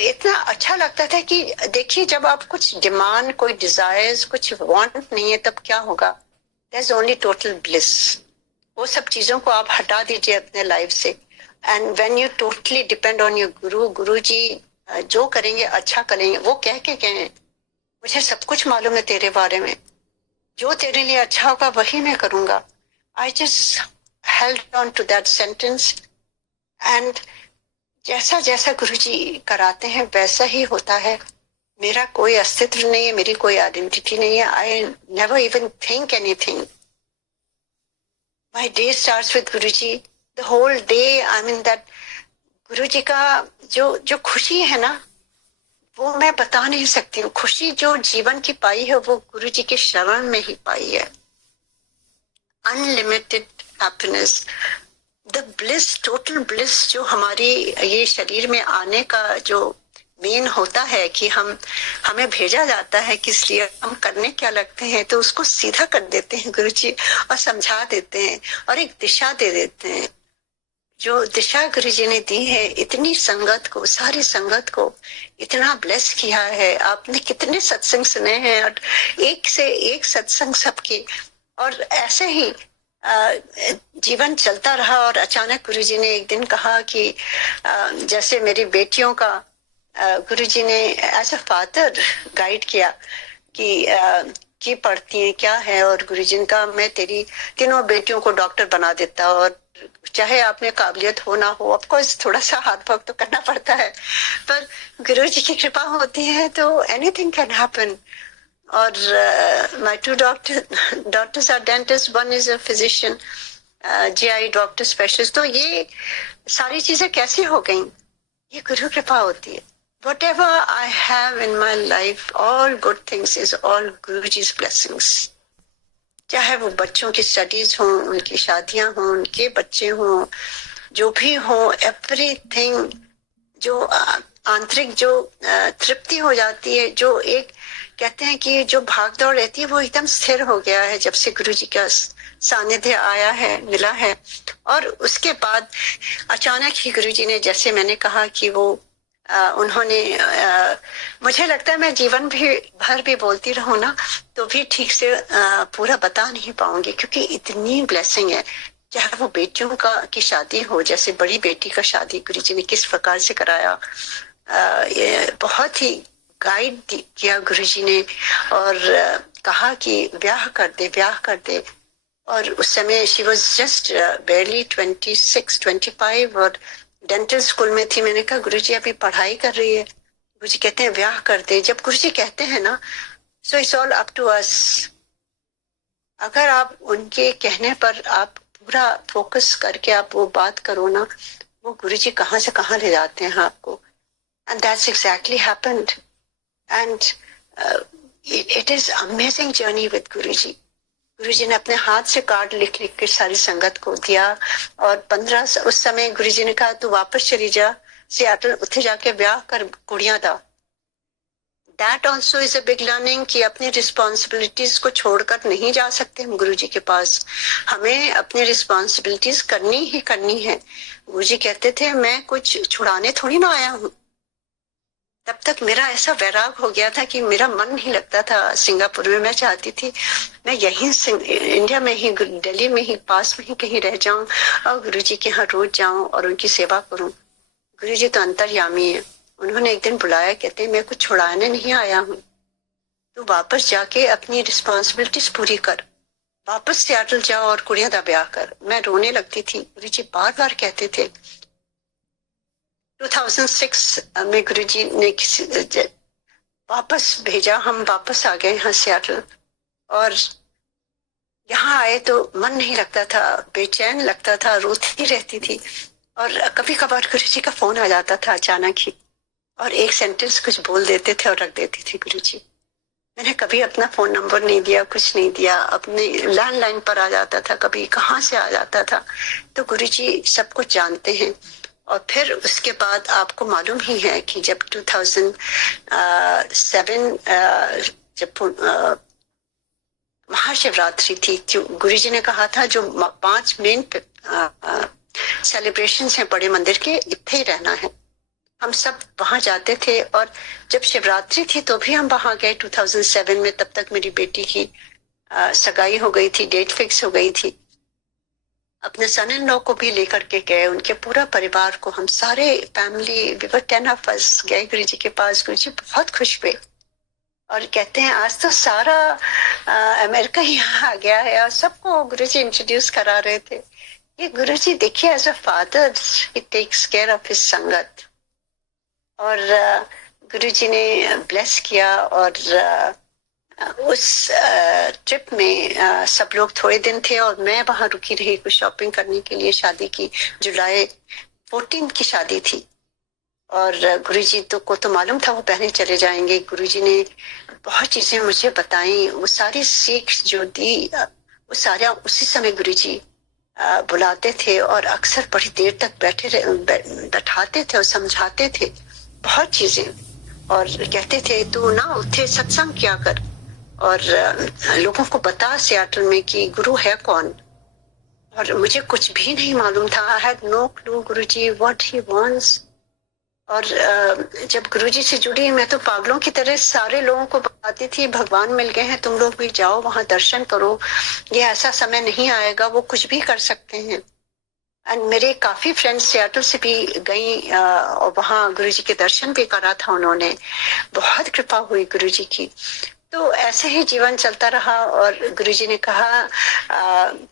इतना अच्छा लगता था कि देखिए, जब आप कुछ डिमांड, कोई डिजायर्स, कुछ वांट नहीं है, तब क्या होगा? There is only total bliss. वो सब चीजों को आप हटा दीजिए अपने लाइफ से, and when you totally depend on your गुरु जी जो करेंगे अच्छा करेंगे। वो कह के गए, मुझे सब कुछ मालूम है तेरे बारे में, जो तेरे लिए अच्छा होगा वही मैं करूंगा। I just held on to that sentence, and जैसा जैसा गुरुजी कराते हैं वैसा ही होता है। मेरा कोई अस्तित्व नहीं है, मेरी कोई आइडेंटिटी नहीं है। I never even think anything. My day starts with Guruji. The whole day I mean that Guruji का जो खुशी है ना, वो मैं बता नहीं सकती हूँ। खुशी जो जीवन की पाई है वो गुरुजी के शरण में ही पाई है। Unlimited happiness, the bliss, total bliss, जो हमारी ये शरीर में आने का जो मेन होता है कि हमें भेजा जाता है किस लिए, हम करने क्या लगते हैं, तो उसको सीधा कर देते हैं गुरुजी और समझा देते हैं और एक दिशा दे देते हैं। जो दिशा गुरुजी ने दी है, इतनी संगत को, सारी संगत को इतना ब्लेस किया है। आपने कितने सत्संग सुने हैं, और एक से एक सत्संग सबके, और ऐसे ही जीवन चलता रहा। और अचानक गुरुजी ने एक दिन कहा कि जैसे मेरी बेटियों का गुरुजी ने एज अ फादर गाइड किया कि पढ़ती हैं क्या है, और गुरुजी ने कहा मैं तेरी तीनों बेटियों को डॉक्टर बना देता, और चाहे आप में काबिलियत हो ना हो, ऑफ कोर्स थोड़ा सा हाथ वर्क तो करना पड़ता है, पर गुरुजी की कृपा होती है तो एनीथिंग कैन हैपन। और my two doctors are dentist, one is a physician, GI doctor specialist. तो ये सारी चीजें कैसी हो गई? ये गुरु कृपा होती है। Whatever I have in my life, all good things is all Guruji's blessings. चाहे वो बच्चों की स्टडीज हों, उनकी शादियां हों, उनके बच्चे हों, जो भी हो, एवरीथिंग, जो आंतरिक जो तृप्ति हो जाती है, जो एक कहते हैं कि जो भागदौड़ रहती है वो एकदम स्थिर हो गया है जब से गुरुजी का सानिध्य आया है, मिला है। और उसके बाद अचानक ही गुरुजी ने, जैसे मैंने कहा कि वो उन्होंने मुझे लगता है मैं जीवन भर भी बोलती रहूं ना तो भी ठीक से पूरा बता नहीं पाऊंगी, क्योंकि इतनी ब्लेसिंग है। चाहे वो बेटियों की शादी हो, जैसे बड़ी बेटी का शादी गुरुजी ने किस प्रकार से कराया, ये बहुत ही गाइड किया गुरुजी ने, और कहा कि ब्याह कर दे, ब्याह कर दे। और उस समय शी वॉज जस्ट बेरली 26-25 और डेंटल स्कूल में थी। मैंने कहा गुरुजी अभी पढ़ाई कर रही है। गुरुजी कहते हैं ब्याह कर दे। जब गुरुजी कहते हैं ना, so it's all up to us. अगर आप उनके कहने पर आप पूरा फोकस करके आप वो बात करो ना, वो गुरुजी कहाँ से कहाँ ले जाते हैं आपको। And that's exactly happened, and it is amazing journey with Guruji. Guruji ने अपने हाथ से कार्ड लिख लिख के सारी संगत को दिया। और 15 उस समय गुरुजी ने कहा तू वापस चली जा सियाटल, उत्थे जाके ब्याह कर कुड़ियां दा। That also is a big learning कि अपनी रिस्पॉन्सिबिलिटीज को छोड़कर नहीं जा सकते हम गुरुजी के पास। हमें अपनी रिस्पॉन्सिबिलिटीज करनी ही करनी है। गुरुजी कहते थे मैं कुछ छुड़ाने थोड़ी ना आया हूँ। तब तक मेरा ऐसा वैराग हो गया था कि मेरा मन नहीं लगता था सिंगापुर में। मैं चाहती थी मैं यहीं इंडिया में ही, दिल्ली में ही, पास में ही कहीं रह जाऊं और गुरुजी के यहाँ रोज जाऊं और उनकी सेवा करूं। गुरुजी तो अंतर्यामी है। उन्होंने एक दिन बुलाया, कहते मैं कुछ छुड़ाने नहीं आया हूँ, तू वापस जाके अपनी रिस्पॉन्सिबिलिटीज पूरी कर, वापस सियाटल जाओ और कुड़ियां दा ब्याह कर। मैं रोने लगती थी। गुरुजी बार बार कहते थे। 2006 में गुरुजी ने वापस भेजा, हम वापस आ गए यहाँ सियाटल। और यहाँ आए तो मन नहीं लगता था, बेचैन लगता था, रोती रहती थी। और कभी कभार गुरुजी का फोन आ जाता था अचानक ही, और एक सेंटेंस कुछ बोल देते थे और रख देती थी गुरुजी। मैंने कभी अपना फोन नंबर नहीं दिया, कुछ नहीं दिया, अपने लैंडलाइन पर आ जाता था, कभी कहाँ से आ जाता था। तो गुरुजी सब कुछ जानते हैं। और फिर उसके बाद आपको मालूम ही है कि जब 2007 जब महाशिवरात्रि थी, गुरु जी ने कहा था जो 5 मेन सेलिब्रेशन हैं बड़े मंदिर के, इतने ही रहना है। हम सब वहां जाते थे और जब शिवरात्रि थी तो भी हम वहां गए 2007 में। तब तक मेरी बेटी की सगाई हो गई थी, डेट फिक्स हो गई थी। अपने सन इन लॉ को भी लेकर के गए, उनके पूरा परिवार को, हम सारे फैमिली वी 10 ऑफ अस गए गुरु जी के पास। गुरु जी बहुत खुश हुए और कहते हैं आज तो सारा अमेरिका यहाँ आ गया है, और सबको गुरु जी इंट्रोड्यूस करा रहे थे। ये गुरु जी देखिए, as a father he takes care of his sangat. और गुरु जी ने ब्लेस किया। और उस ट्रिप में सब लोग थोड़े दिन थे और मैं वहां रुकी रही कुछ शॉपिंग करने के लिए। शादी की जुलाई 14 की शादी थी और गुरुजी को तो मालूम था वो पहले चले जाएंगे। गुरुजी ने बहुत चीजें मुझे बताई, वो सारी सीख जो दी वो सारा उसी समय गुरुजी बुलाते थे और अक्सर बड़ी देर तक बैठाते थे और समझाते थे बहुत चीजें। और कहते थे तू ना उठे सत्संग क्या कर और लोगों को बता सियाटल में कि गुरु है कौन। और मुझे कुछ भी नहीं मालूम था। I had no clue Guruji what he wants. और जब गुरुजी से जुड़ी मैं तो पागलों की तरह सारे लोगों को बताती थी भगवान मिल गए हैं, तुम लोग भी जाओ वहां दर्शन करो, ये ऐसा समय नहीं आएगा, वो कुछ भी कर सकते हैं। एंड मेरे काफी फ्रेंड्स सियाटल से भी गई और वहां गुरुजी के दर्शन भी करा था उन्होंने। बहुत कृपा हुई गुरुजी की। तो ऐसे ही जीवन चलता रहा और गुरुजी ने कहा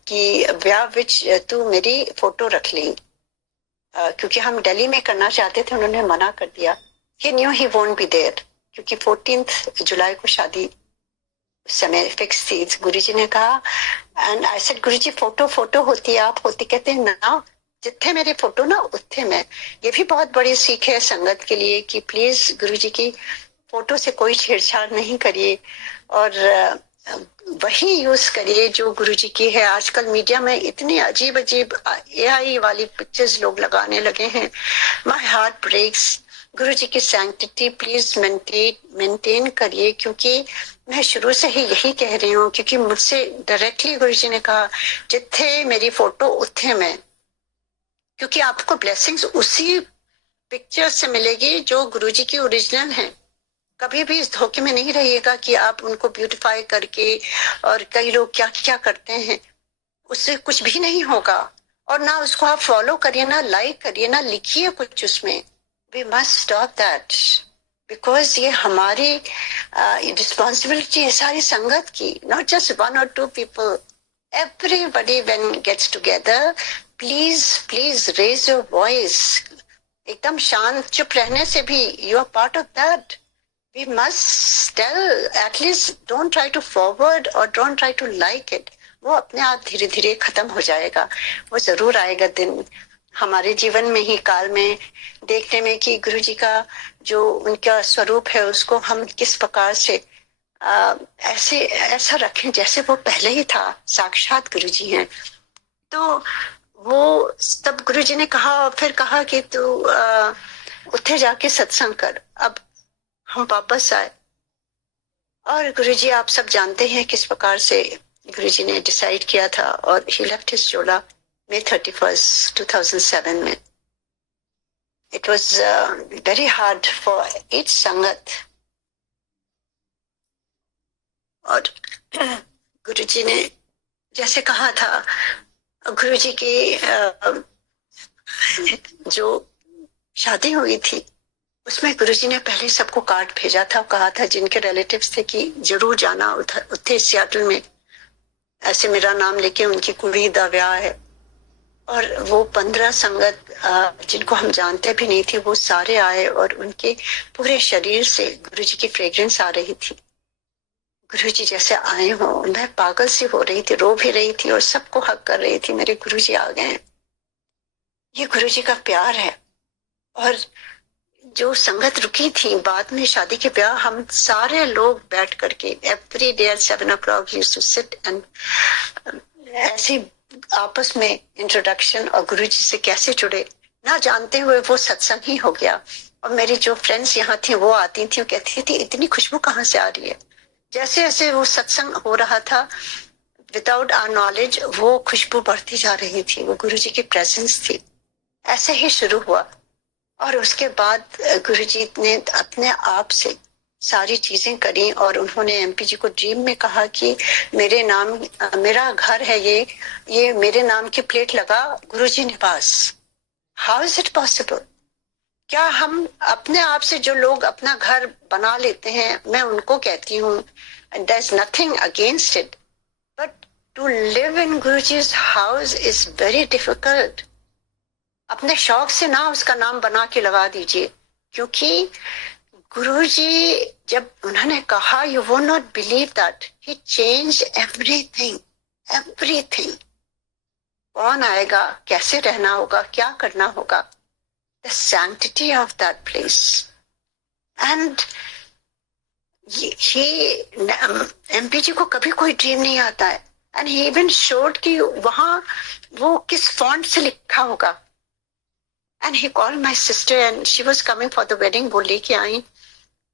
कि ब्याह विच तू मेरी फोटो रख ली, क्योंकि हम दिल्ली में करना चाहते थे, उन्होंने मना कर दिया। He knew he won't be there, क्योंकि 14 जुलाई को शादी समय फिक्स थी। गुरुजी ने कहा and I said Guruji photo होती है, आप होती? कहते हैं ना, जिथे मेरे फोटो ना उत्थे मैं। ये भी बहुत बड़ी सीख है संगत के लिए कि प्लीज गुरुजी की फोटो से कोई छेड़छाड़ नहीं करिए और वही यूज करिए जो गुरुजी की है। आजकल मीडिया में इतनी अजीब अजीब AI वाली पिक्चर्स लोग लगाने लगे हैं। My heart breaks. गुरुजी की सैंक्टिटी प्लीज मेंटेन करिए, क्योंकि मैं शुरू से ही यही कह रही हूँ, क्योंकि मुझसे डायरेक्टली गुरुजी ने कहा जिथे मेरी फोटो उथे मैं, क्योंकि आपको ब्लेसिंग्स उसी पिक्चर से मिलेगी जो गुरुजी की ओरिजिनल है। कभी भी इस धोखे में नहीं रहिएगा कि आप उनको ब्यूटिफाई करके, और कई लोग क्या क्या करते हैं, उससे कुछ भी नहीं होगा। और ना उसको आप फॉलो करिए, ना लाइक करिए, ना लिखिए कुछ उसमें। We must stop that, because ये हमारी रिस्पॉन्सिबिलिटी है सारी संगत की, not just 1 or 2 people. Everybody when gets together, please raise your voice. एकदम शांत चुप रहने से भी you are part of that. We must tell, at least don't try to forward or don't try to like it. वो अपने आप धीरे धीरे खत्म हो जाएगा। वो जरूर आएगा दिन हमारे जीवन में ही, काल में, देखने में कि गुरुजी का जो उनका स्वरूप है उसको हम किस प्रकार से ऐसा रखें जैसे वो पहले ही था, साक्षात गुरुजी हैं। तो वो तब गुरुजी ने कहा, फिर कहा कि तू उठे जाके सत्संग कर। अब हम वापस आए और गुरुजी आप सब जानते हैं किस प्रकार से गुरुजी ने डिसाइड किया था, और ही लेफ्ट हिज चोला May 31st, 2007 में। It was very hard for each संगत। और गुरुजी ने जैसे कहा था, गुरुजी की जो शादी हुई थी उसमें गुरुजी ने पहले सबको कार्ड भेजा था, कहा था जिनके रिलेटिव्स थे कि जरूर जाना उठे सियाटल में, ऐसे मेरा नाम लेके उनकी कुड़ी दा ब्याह है। और वो 15 संगत जिनको हम जानते भी नहीं थे वो सारे आए और उनके पूरे शरीर से गुरुजी की फ्रेग्रेंस आ रही थी। गुरुजी जैसे आए हो, मैं पागल सी हो रही थी, रो भी रही थी और सबको हक कर रही थी, मेरे गुरुजी आ गए। ये गुरुजी का प्यार है। और जो संगत रुकी थी बाद में शादी के ब्याह, हम सारे लोग बैठ करके every day at 7 o'clock used to sit and ऐसे आपस में इंट्रोडक्शन और गुरुजी से कैसे जुड़े ना जानते हुए वो सत्संग ही हो गया। और मेरी जो फ्रेंड्स यहाँ थी वो आती थी, वो कहती थी इतनी खुशबू कहाँ से आ रही है। जैसे जैसे वो सत्संग हो रहा था, विदाउट आवर नॉलेज वो खुशबू बढ़ती जा रही थी, वो गुरु जी की प्रेजेंस थी। ऐसे ही शुरू हुआ। और उसके बाद गुरु जी ने अपने आप से सारी चीजें करी, और उन्होंने एमपी जी को ड्रीम में कहा कि मेरे नाम, मेरा घर है ये मेरे नाम की प्लेट लगा गुरुजी निवास। How is it possible? क्या हम अपने आप से, जो लोग अपना घर बना लेते हैं, मैं उनको कहती हूँ there is nothing against it, but to live in Guruji's house is very difficult. अपने शौक से ना उसका नाम बना के लगा दीजिए, क्योंकि गुरुजी जब उन्होंने कहा, you would not believe that he changed everything, everything. कौन आएगा, कैसे रहना होगा, क्या करना होगा, the sanctity of that place. And MP ji को कभी कोई ड्रीम नहीं आता है, एंड ही इवन शोड कि वहां वो किस फॉन्ट से लिखा होगा। And he called my sister and she was coming for the wedding, वो लेके आई।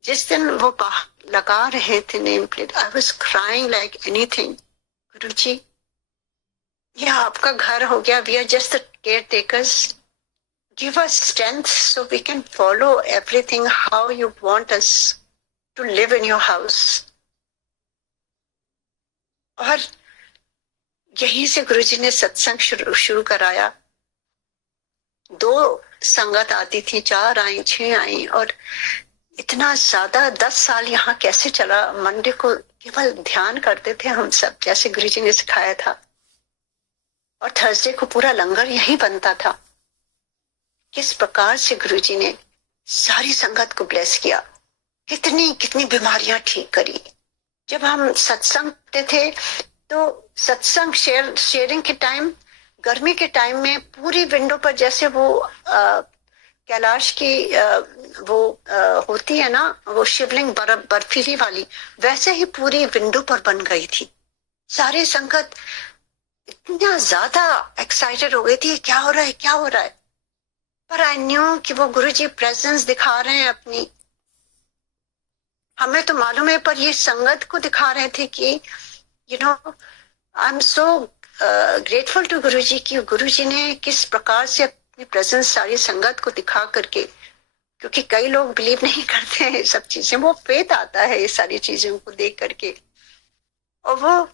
जिस दिन वो बाहर लगा रहे थे name plate, I was crying like anything. Guruji, ये आपका घर हो गया, we are just the care takers, give us strength so we can follow everything how you want us to live in your house. और यहीं से गुरुजी ने सत्संग शुरू कराया। 2 संगत आती थी, 4 आई, 6 आई, और इतना ज्यादा 10 साल यहाँ कैसे चला। मंडे को केवल ध्यान करते थे हम सब, जैसे गुरुजी ने सिखाया था, और थर्सडे को पूरा लंगर यही बनता था। किस प्रकार से गुरुजी ने सारी संगत को ब्लेस किया, कितनी कितनी बीमारियां ठीक करी। जब हम सत्संग करते थे तो सत्संग शेयरिंग के टाइम, गर्मी के टाइम में पूरी विंडो पर, जैसे वो कैलाश की होती है ना वो शिवलिंग बर्फीली वाली, वैसे ही पूरी विंडो पर बन गई थी। सारे संगत इतना ज्यादा एक्साइटेड हो गई थी, क्या हो रहा है, क्या हो रहा है। पर आई न्यू कि वो गुरुजी प्रेजेंस दिखा रहे हैं अपनी, हमें तो मालूम है, पर ये संगत को दिखा रहे थे कि you know I am so grateful to Guruji कि गुरुजी ने किस प्रकार से अपनी प्रेजेंस सारी संगत को दिखा करके, क्योंकि कई लोग बिलीव नहीं करते हैं सब चीजें, वो फेथ आता है ये सारी चीजों को देख करके। और वो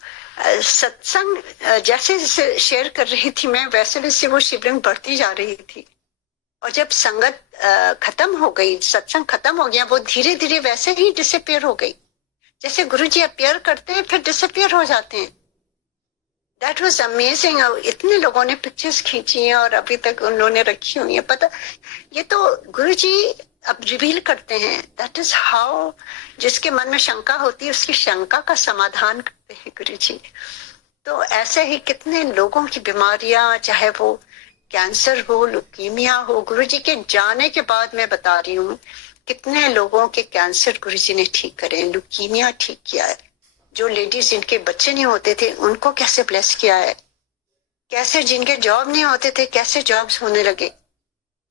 सत्संग जैसे जैसे शेयर कर रही थी मैं, वैसे वैसे वो शिवलिंग बढ़ती जा रही थी। और जब संगत खत्म हो गई, सत्संग खत्म हो गया, वो धीरे धीरे वैसे ही डिसअपियर हो गई, जैसे गुरुजी अपीयर करते हैं फिर डिसअपियर हो जाते हैं। That was amazing. इतने लोगों ने पिक्चर्स खींची हैं और अभी तक उन्होंने रखी हुई है। पता, ये तो गुरुजी अब रिवील करते हैं। दैट इज हाउ, जिसके मन में शंका होती है उसकी शंका का समाधान करते हैं गुरुजी। तो ऐसे ही कितने लोगों की बीमारियां, चाहे वो कैंसर हो, लुकीमिया हो, गुरुजी के जाने के बाद मैं बता रही हूँ कितने लोगों के कैंसर गुरुजी ने ठीक करे, लुकीमिया ठीक किया है। जो लेडीज जिनके बच्चे नहीं होते थे उनको कैसे ब्लेस किया है, कैसे जिनके जॉब नहीं होते थे कैसे जॉब्स होने लगे,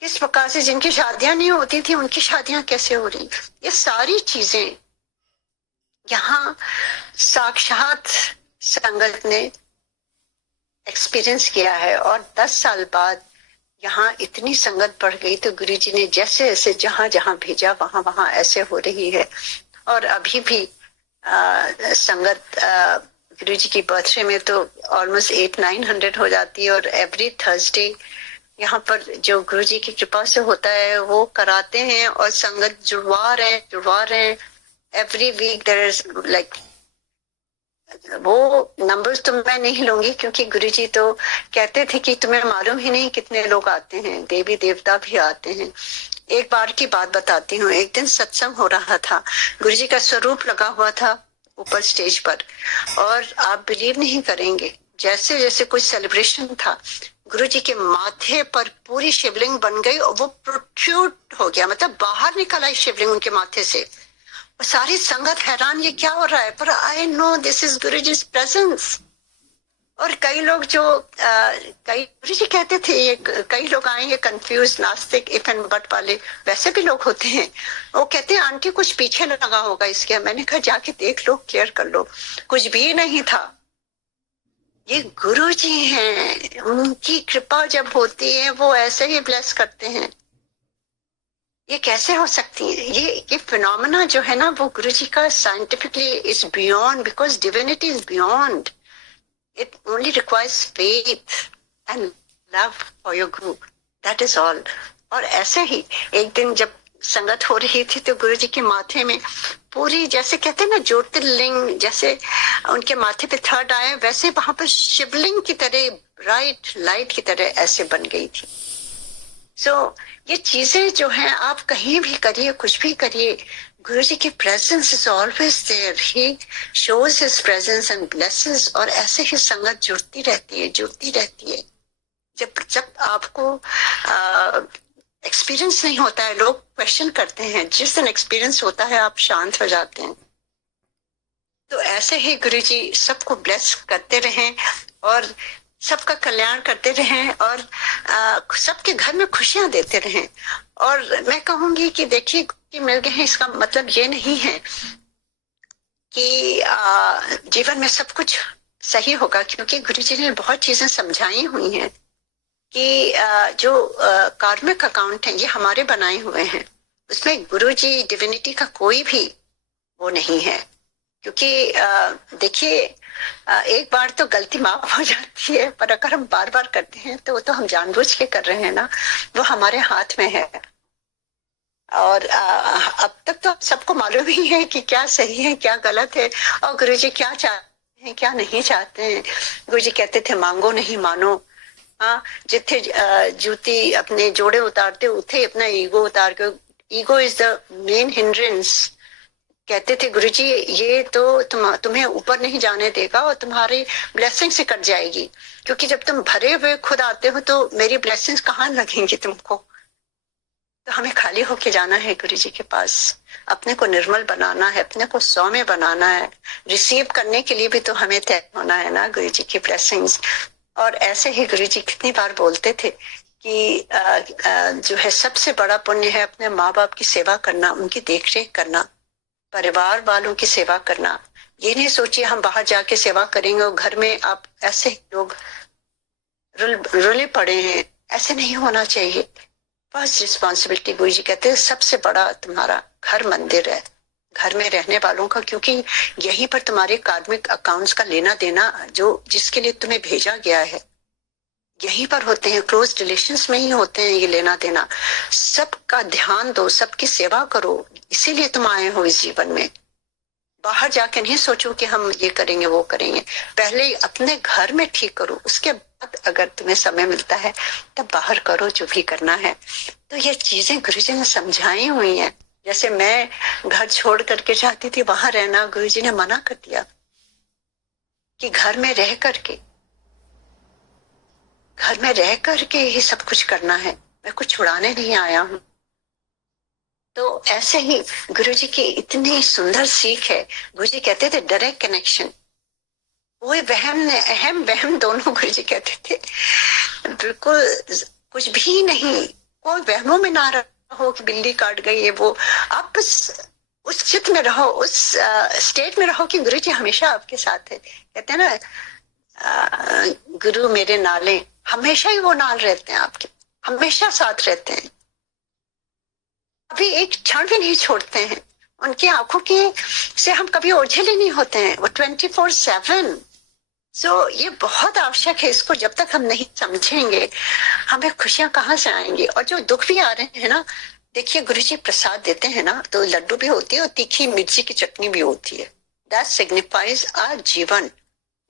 किस प्रकार से जिनकी शादियां नहीं होती थी उनकी शादियां कैसे हो रही। ये सारी चीजें यहाँ साक्षात संगत ने एक्सपीरियंस किया है। और 10 साल बाद यहाँ इतनी संगत बढ़ गई तो गुरुजी ने जैसे जैसे जहां जहां भेजा वहां वहां ऐसे हो रही है। और अभी भी संगत गुरुजी की बर्थडे में तो ऑलमोस्ट 800-900 हो जाती है। और एवरी थर्सडे यहाँ पर जो गुरुजी की कृपा से होता है वो कराते हैं, और संगत जुड़वा रहे हैं। Every week there is like, वो नंबर्स तो मैं नहीं लूंगी क्योंकि गुरुजी तो कहते थे कि तुम्हें मालूम ही नहीं कितने लोग आते हैं, देवी देवता भी आते हैं। एक बार की बात बताती हूँ। एक दिन सत्संग हो रहा था, गुरुजी का स्वरूप लगा हुआ था ऊपर स्टेज पर, और आप बिलीव नहीं करेंगे, जैसे जैसे कोई सेलिब्रेशन था गुरुजी के माथे पर पूरी शिवलिंग बन गई और वो प्रोट्रूड हो गया, मतलब बाहर निकल आई शिवलिंग उनके माथे से। और सारी संगत हैरान, ये क्या हो रहा है, पर I know this is Guruji's presence. और कई लोग जो कई गुरु जी कहते थे, ये कई लोग आएंगे कंफ्यूज नास्तिक इफ एंड बट वाले, वैसे भी लोग होते हैं। वो कहते हैं आंटी कुछ पीछे लगा होगा इसके। मैंने कहा जाके देख लो, क्लियर कर लो, कुछ भी नहीं था। ये गुरु जी हैं, उनकी कृपा जब होती है वो ऐसे ही ब्लेस करते हैं। ये कैसे हो सकती है? ये फिनोमेना जो है ना, वो गुरु जी का scientifically is beyond, because divinity is beyond. It only requires faith and love for your group. That is all. और ऐसे ही एक दिन जब संगत हो रही थी तो गुरु जी के माथे में पूरी, जैसे कहते हैं ना ज्योतिर्लिंग, जैसे उनके माथे पे थर्ड आए, वैसे वहां पर शिवलिंग की तरह ब्राइट लाइट की तरह ऐसे बन गई थी। ये चीजें जो हैं, आप कहीं भी करिए, कुछ भी करिए, गुरु जी की presence is always there. He shows his presence and blesses, और ऐसे ही संगत जुड़ती रहती है, जुड़ती रहती है। जब जब आपको एक्सपीरियंस नहीं होता है, लोग क्वेश्चन करते हैं, जिस दिन एक्सपीरियंस होता है आप शांत हो जाते हैं। तो ऐसे ही गुरु जी सबको ब्लेस करते रहें और सबका कल्याण करते रहें और सबके घर में खुशियां देते रहें। और मैं कहूंगी कि देखिए कि मिल गए हैं, इसका मतलब ये नहीं है कि जीवन में सब कुछ सही होगा, क्योंकि गुरु जी ने बहुत चीजें समझाई हुई हैं कि जो कार्मिक अकाउंट है ये हमारे बनाए हुए हैं, उसमें गुरु जी डिविनिटी का कोई भी वो नहीं है। क्योंकि देखिए एक बार तो गलती माफ हो जाती है, पर अगर हम बार बार करते हैं तो वो तो हम जानबूझ के कर रहे हैं ना, वो हमारे हाथ में है। और अब तक तो सबको मालूम ही है कि क्या सही है क्या गलत है, और गुरु जी क्या चाहते हैं क्या नहीं चाहते हैं। गुरु जी कहते थे मांगो नहीं मानो। हाँ, जिथे जूती अपने जोड़े उतारते उठे अपना ईगो उतार के, ego is the main hindrance. कहते थे गुरु जी ये तो तुम्हें ऊपर नहीं जाने देगा और तुम्हारी ब्लेसिंग से कट जाएगी, क्योंकि जब तुम भरे हुए खुद आते हो तो मेरी ब्लेसिंग्स कहाँ लगेंगी तुमको। तो हमें खाली होके जाना है गुरु जी के पास, अपने को निर्मल बनाना है, अपने को सौम्य बनाना है। रिसीव करने के लिए भी तो हमें तय होना है ना गुरु जी की ब्लेसिंग्स। और ऐसे ही गुरु जी कितनी बार बोलते थे कि जो है सबसे बड़ा पुण्य है अपने माँ बाप की सेवा करना, उनकी देखरेख करना, परिवार वालों की सेवा करना। ये नहीं सोचिए हम बाहर जाके सेवा करेंगे और घर में आप ऐसे लोग रुले पड़े हैं, ऐसे नहीं होना चाहिए। फर्स्ट रिस्पॉन्सिबिलिटी गुरु जी कहते हैं सबसे बड़ा तुम्हारा घर मंदिर है, घर में रहने वालों का, क्योंकि यहीं पर तुम्हारे कार्मिक अकाउंट्स का लेना देना जो जिसके लिए तुम्हें भेजा गया है यहीं पर होते हैं, क्लोज रिलेशंस में ही होते हैं ये लेना देना। सबका ध्यान दो, सबकी सेवा करो, इसीलिए तुम आए हो इस जीवन में। बाहर जाके नहीं सोचो कि हम ये करेंगे वो करेंगे, पहले अपने घर में ठीक करो, उसके बाद अगर तुम्हें समय मिलता है तब बाहर करो जो भी करना है। तो ये चीजें गुरु जी ने समझाई हुई हैं। जैसे मैं घर छोड़ करके चाहती थी वहां रहना, गुरु जी ने मना कर दिया कि घर में रह करके ही सब कुछ करना है, मैं कुछ छुड़ाने नहीं आया हूं। तो ऐसे ही गुरु जी की इतनी सुंदर सीख है। गुरु जी कहते थे डायरेक्ट कनेक्शन, कोई वहम ने अहम वहम दोनों गुरु जी कहते थे, बिल्कुल कुछ भी नहीं, कोई वहमों में ना रहो कि बिल्ली काट गई है वो। आप उस चित्त में रहो, उस स्टेट में रहो कि गुरु जी हमेशा आपके साथ है। कहते हैं ना गुरु मेरे नाले, हमेशा ही वो नाल रहते हैं आपके, हमेशा साथ रहते हैं, अभी एक क्षण भी नहीं छोड़ते हैं। उनकी आंखों के से हम कभी ओझेले नहीं होते हैं, वो 24/7। ये बहुत आवश्यक है। इसको जब तक हम नहीं समझेंगे हमें खुशियां कहाँ से आएंगी। और जो दुख भी आ रहे हैं ना, देखिए गुरु जी प्रसाद देते हैं ना, तो लड्डू भी होती है और तीखी मिर्ची की चटनी भी होती है। दैट सिग्निफाइज आवर जीवन।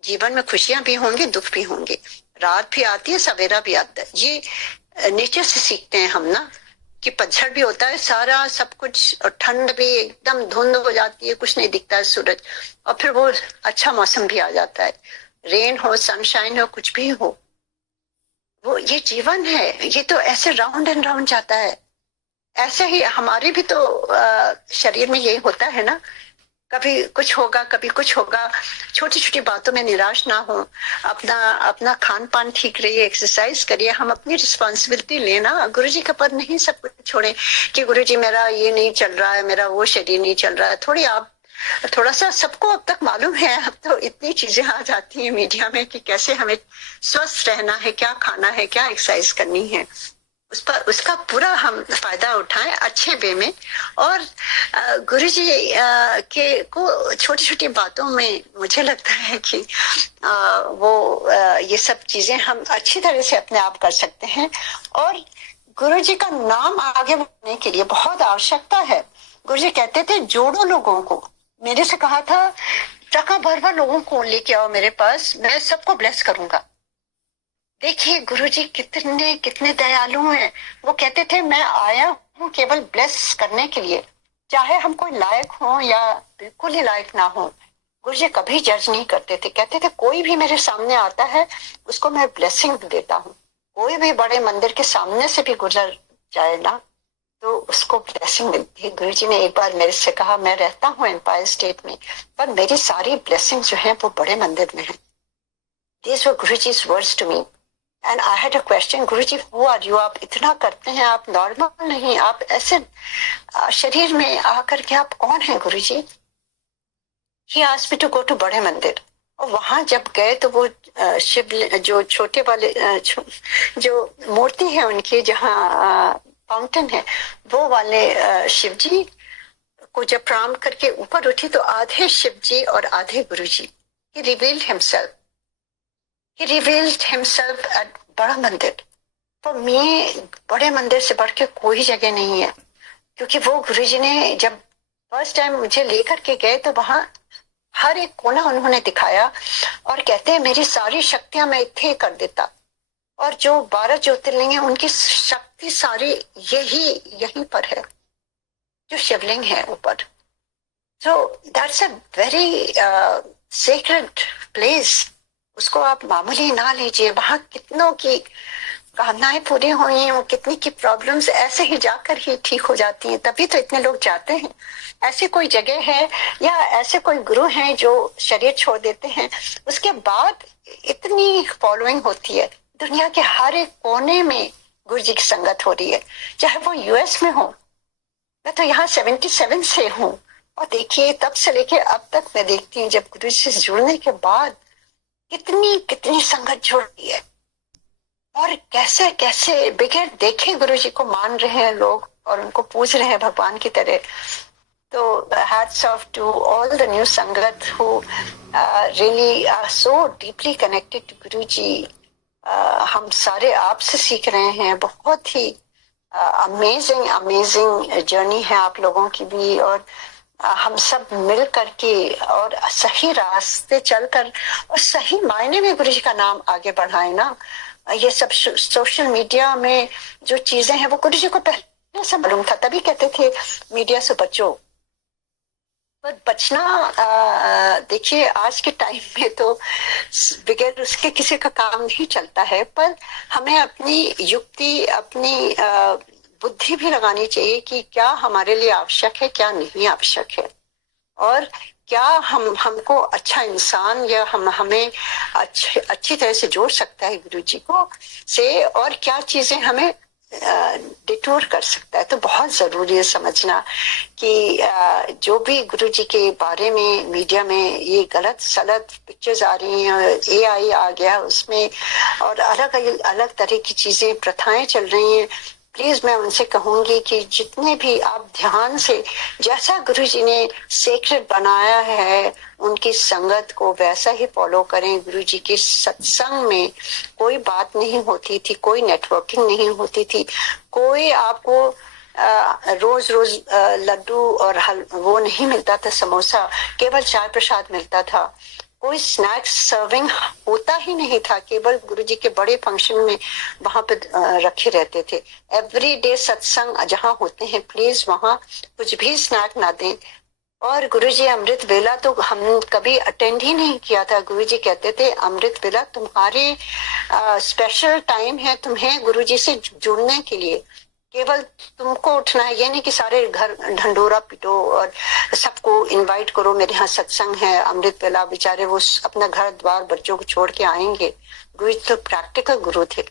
जीवन में खुशियां भी होंगी, दुख भी होंगे, रात भी आती है, सवेरा भी आता है। ये नेचर से सीखते हैं हम ना, कि पतझड़ भी होता है सारा सब कुछ, और ठंड भी एकदम धुंध हो जाती है, कुछ नहीं दिखता है सूरज, और फिर वो अच्छा मौसम भी आ जाता है, रेन हो सनशाइन हो कुछ भी हो। वो ये जीवन है, ये तो ऐसे राउंड एंड राउंड जाता है। ऐसे ही हमारे भी तो शरीर में यही होता है ना कभी कुछ होगा, कभी कुछ होगा। छोटी छोटी बातों में निराश ना हो, अपना अपना खान पान ठीक रहिए, एक्सरसाइज करिए, हम अपनी रिस्पॉन्सिबिलिटी लेना। गुरुजी का पद नहीं सब कुछ छोड़े कि गुरुजी मेरा ये नहीं चल रहा है, मेरा वो शरीर नहीं चल रहा है। थोड़ी आप थोड़ा सा, सबको अब तक मालूम है, अब तो इतनी चीजें आ जाती हैं मीडिया में कि कैसे हमें स्वस्थ रहना है, क्या खाना है, क्या एक्सरसाइज करनी है, उस पर उसका पूरा हम फायदा उठाएं अच्छे वे में। और गुरुजी के को छोटी छोटी बातों में मुझे लगता है कि ये सब चीजें हम अच्छी तरह से अपने आप कर सकते हैं। और गुरुजी का नाम आगे बढ़ने के लिए बहुत आवश्यकता है। गुरुजी कहते थे जोड़ो लोगों को, मेरे से कहा था टका भर भर लोगों को लेके आओ मेरे पास, मैं सबको ब्लेस करूंगा। देखिए गुरुजी कितने कितने दयालु हैं। वो कहते थे मैं आया हूँ केवल ब्लेस करने के लिए, चाहे हम कोई लायक हो या बिल्कुल ही लायक ना हो। गुरुजी कभी जज नहीं करते थे, कहते थे कोई भी मेरे सामने आता है उसको मैं ब्लेसिंग देता हूँ। कोई भी बड़े मंदिर के सामने से भी गुजर जाए ना तो उसको ब्लेसिंग मिलती है। गुरुजी ने एक बार मेरे से कहा, मैं रहता हूँ एम्पायर स्टेट में, पर मेरी सारी ब्लेसिंग जो है वो बड़े मंदिर में है। These were Guruji's words to me. And I had a question, Guruji who are you? आप इतना करते हैं, आप नॉर्मल नहीं, आप ऐसे शरीर में आकर के आप कौन हैं गुरुजी? He asked me to go to बड़े मंदिर। और वहां जब गए तो वो शिव जो छोटे वाले जो मूर्ति है उनकी, जहाँ फाउंटेन है, वो वाले शिव जी को जब प्रणाम करके ऊपर उठी तो आधे शिव जी और आधे गुरुजी। He revealed himself. He revealed himself at बड़ा मंदिर। For me बड़े मंदिर से बढ़ के कोई जगह नहीं है, क्योंकि वो गुरुजी ने जब फर्स्ट टाइम मुझे लेकर के गए तो वहां हर एक कोना उन्होंने दिखाया और कहते हैं मेरी सारी शक्तियां मैं इत्थे कर देता, और जो 12 ज्योतिर्लिंग है उनकी शक्ति सारी यहीं पर है, जो शिवलिंग है ऊपर। So that's a very sacred place. उसको आप मामूली ना लीजिए। वहां कितनों की कामनाएं पूरी हुई हैं, वो कितनी की प्रॉब्लम्स ऐसे ही जाकर ही ठीक हो जाती हैं, तभी तो इतने लोग जाते हैं। ऐसी कोई जगह है या ऐसे कोई गुरु हैं जो शरीर छोड़ देते हैं, उसके बाद इतनी फॉलोइंग होती है। दुनिया के हर एक कोने में गुरु जी की संगत हो रही है, चाहे वो यूएस में हो। मैं तो यहाँ 77 से हूँ, और देखिए तब से लेके अब तक मैं देखती हूँ जब गुरु जी से जुड़ने के बाद कितनी कितनी संगत जुड़ रही है, और कैसे कैसे बगैर देखे गुरु जी को मान रहे हैं लोग और उनको पूज रहे हैं भगवान की तरह। तो hats off to all the new sangat who really are so deeply connected to Guru जी। हम सारे आपसे सीख रहे हैं, बहुत ही अमेजिंग जर्नी है आप लोगों की भी, और हम सब मिल करके और सही रास्ते चलकर और सही मायने में गुरु जी का नाम आगे बढ़ाए ना। ये सब सोशल मीडिया में जो चीजें हैं वो गुरु जी को पहले से मालूम था, तभी कहते थे मीडिया से बचो। पर बचना देखिए आज के टाइम में तो बगैर उसके किसी का काम नहीं चलता है, पर हमें अपनी युक्ति, अपनी बुद्धि भी लगानी चाहिए कि क्या हमारे लिए आवश्यक है, क्या नहीं आवश्यक है, और क्या हमको अच्छा इंसान या हमें अच्छी तरह से जोड़ सकता है गुरु जी को से, और क्या चीजें हमें डिटूर कर सकता है। तो बहुत जरूरी है समझना कि जो भी गुरु जी के बारे में मीडिया में ये गलत सलत पिक्चर्स आ रही हैं, AI आ गया उसमें, और अलग तरह की चीजें प्रथाएं चल रही हैं, प्लीज मैं उनसे कहूंगी कि जितने भी आप ध्यान से जैसा गुरु जी ने सेक्रेट बनाया है उनकी संगत को वैसा ही फॉलो करें। गुरु जी के सत्संग में कोई बात नहीं होती थी, कोई नेटवर्किंग नहीं होती थी, कोई आपको रोज लड्डू और वो नहीं मिलता था, समोसा, केवल चाय प्रसाद मिलता था, कोई स्नैक्स सर्विंग होता ही नहीं था, केवल गुरुजी के बड़े फंक्शन में वहां पे रखे रहते थे। एवरीडे सत्संग जहां होते हैं प्लीज वहां कुछ भी स्नैक ना दें। और गुरुजी अमृत वेला तो हम कभी अटेंड ही नहीं किया था। गुरुजी कहते थे अमृत वेला तुम्हारे स्पेशल टाइम है, तुम्हें गुरुजी से जुड़ने के लिए, केवल तुमको उठना है, ये नहीं कि सारे घर ढंडोरा पिटो और सबको इनवाइट करो मेरे यहाँ सत्संग है, अमृत वेला। बेचारे वो अपना घर द्वार बच्चों को छोड़ के आएंगे। गुरु जी तो प्रैक्टिकल गुरु थे,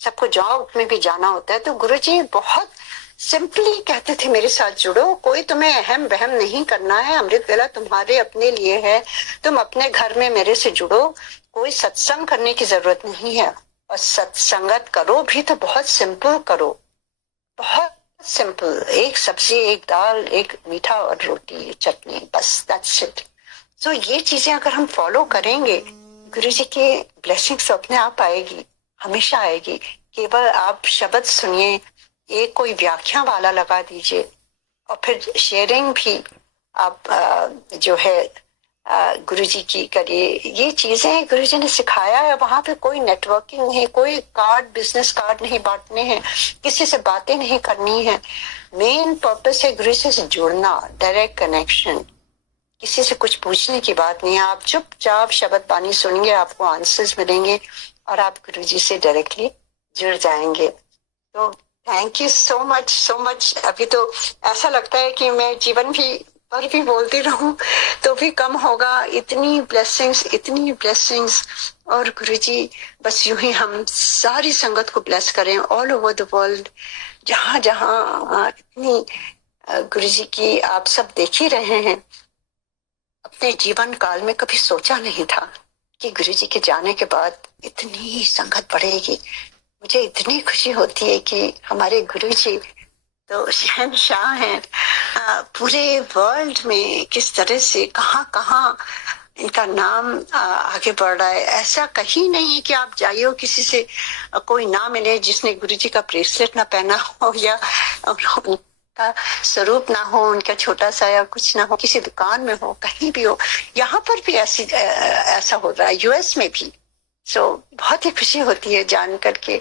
सबको जॉब में भी जाना होता है। तो गुरु जी बहुत सिंपली कहते थे मेरे साथ जुड़ो, कोई तुम्हें अहम वहम नहीं करना है, अमृत वेला तुम्हारे अपने लिए है, तुम अपने घर में मेरे से जुड़ो, कोई सत्संग करने की जरूरत नहीं है। और सत्संगत करो भी तो बहुत सिंपल करो, बहुत सिंपल, एक सब्जी, एक दाल, एक मीठा और रोटी चटनी, बस दैट्स इट। सो ये चीजें अगर हम फॉलो करेंगे, गुरु जी के ब्लेसिंग्स अपने आप आएगी, हमेशा आएगी। केवल आप शब्द सुनिए, एक कोई व्याख्या वाला लगा दीजिए और फिर शेयरिंग भी आप जो है गुरु जी की करिए। ये चीजें गुरु जी ने सिखाया है। वहां पे कोई नेटवर्किंग नहीं, कोई कार्ड, बिजनेस कार्ड नहीं बांटने हैं, किसी से बातें नहीं करनी है। मेन पर्पस है गुरु जी से जुड़ना, डायरेक्ट कनेक्शन, किसी से कुछ पूछने की बात नहीं है। आप चुपचाप शब्द पानी सुनेंगे, आपको आंसर्स मिलेंगे और आप गुरु जी से डायरेक्टली जुड़ जाएंगे। तो thank you so much, so much. अभी तो ऐसा लगता है कि मैं जीवन भी पर भी बोलती रहूं तो भी कम होगा, इतनी ब्लेसिंग्स, इतनी ब्लेसिंग्स। और गुरुजी बस यूं ही हम सारी संगत को ब्लेस करें ऑल ओवर द वर्ल्ड, जहां जहां इतनी गुरुजी की आप सब देख ही रहे हैं। अपने जीवन काल में कभी सोचा नहीं था कि गुरुजी के जाने के बाद इतनी संगत बढ़ेगी। मुझे इतनी खुशी होती है कि हमारे गुरुजी तो शहंशाह हैं पूरे वर्ल्ड में, किस तरह से कहाँ कहाँ इनका नाम आगे बढ़ रहा है। ऐसा कहीं नहीं है कि आप जाइए किसी से कोई ना मिले जिसने गुरुजी का ब्रेसलेट ना पहना हो या उनका स्वरूप ना हो, उनका छोटा सा या कुछ ना हो, किसी दुकान में हो, कहीं भी हो। यहाँ पर भी ऐसा हो रहा है, यूएस में भी। सो बहुत ही खुशी होती है जान करके।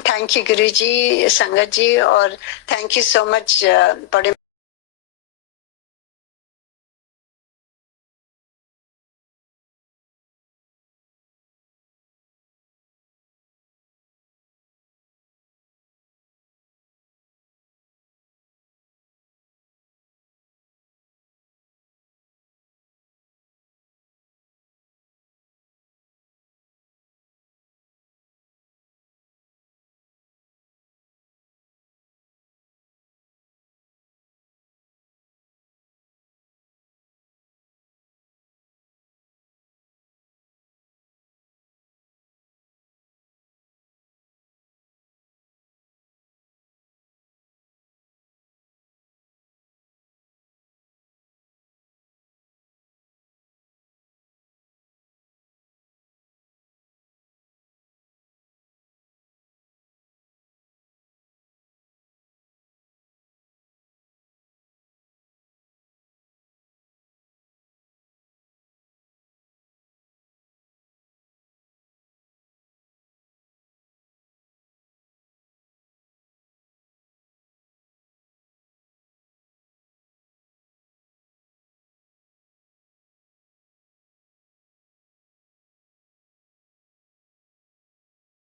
थैंक यू गुरु जी, संगत जी, और थैंक यू सो मच बड़े